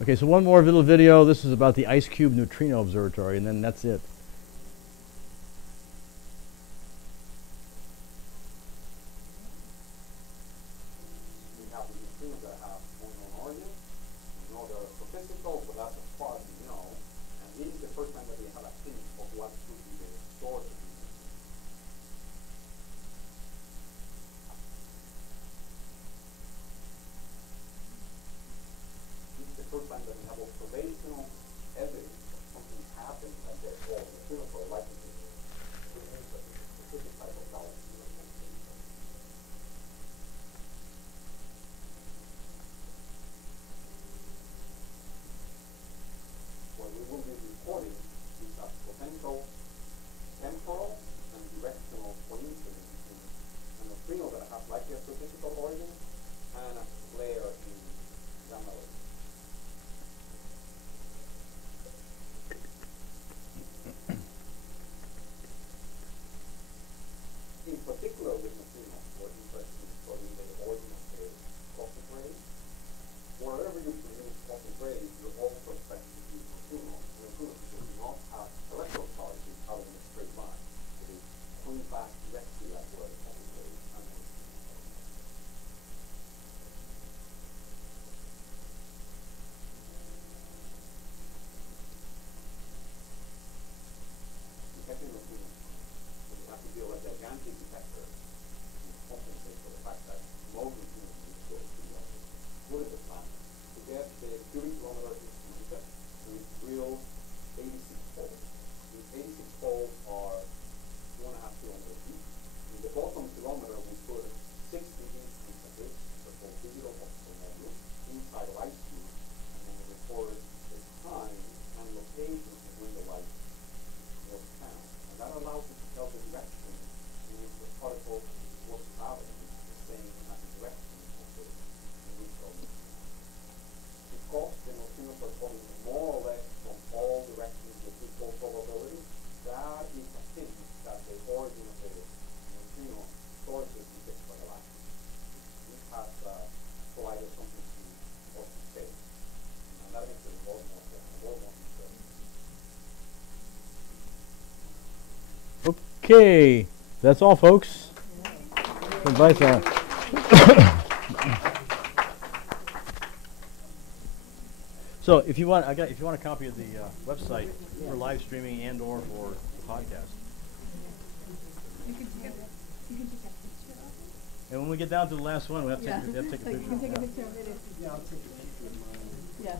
Okay, so one more little video. This is about the Icecube Neutrino Observatory, and then that's it. We have the neutrinos that have only one origin, know, they're statistical, but that's as far as we know. And it is the first time that we have a hint of what could be the source of these neutrinos. This is the first time that we have observational evidence of something happening like that. Well, neutrinos are likely to produce a specific type of galaxy. What we will be reporting is a potential temporal and directional coincidence between a neutrino that has likely a statistical origin and a flare in gamma rays. In particular, with neutrinos, we're interested in studying the origin of the cosmic rays. Wherever you produce cosmic rays, you're also expecting to use neutrinos. Neutrinos do not have electron charges out in a straight line. They swing back directly at where the cosmic rays and detecting neutrinos. So you have to build a gigantic detector to compensate for the fact that most neutrinos will go to the other. What is the plan? To get the cubic kilometer instrument, we drill 86 holes. These 86 holes are 2.5 kilometers deep. In the bottom kilometer, we put 60 instruments of this, they're called digital optical modules, inside of Icecube, and then we record the time and location of when the light was found. And that allows us to tell the direction in which the particle was traveling, the same as the direction of the initial neutrino. Because the neutrinos are coming more or less from all directions with equal probability, that is a hint that the origin of the neutrino sources is extragalactic. This has provided something to us to say, and that makes it a lot more interesting. Okay, that's all, folks. Advice on. So, if you want, if you want a copy of the website for live streaming and/or for the podcast. You can take a picture of it. And when we get down to the last one, we have to, Yeah. we have to take a Like, picture. you can take a Yeah. picture of it. Yeah, I'll take a picture of mine. Yeah.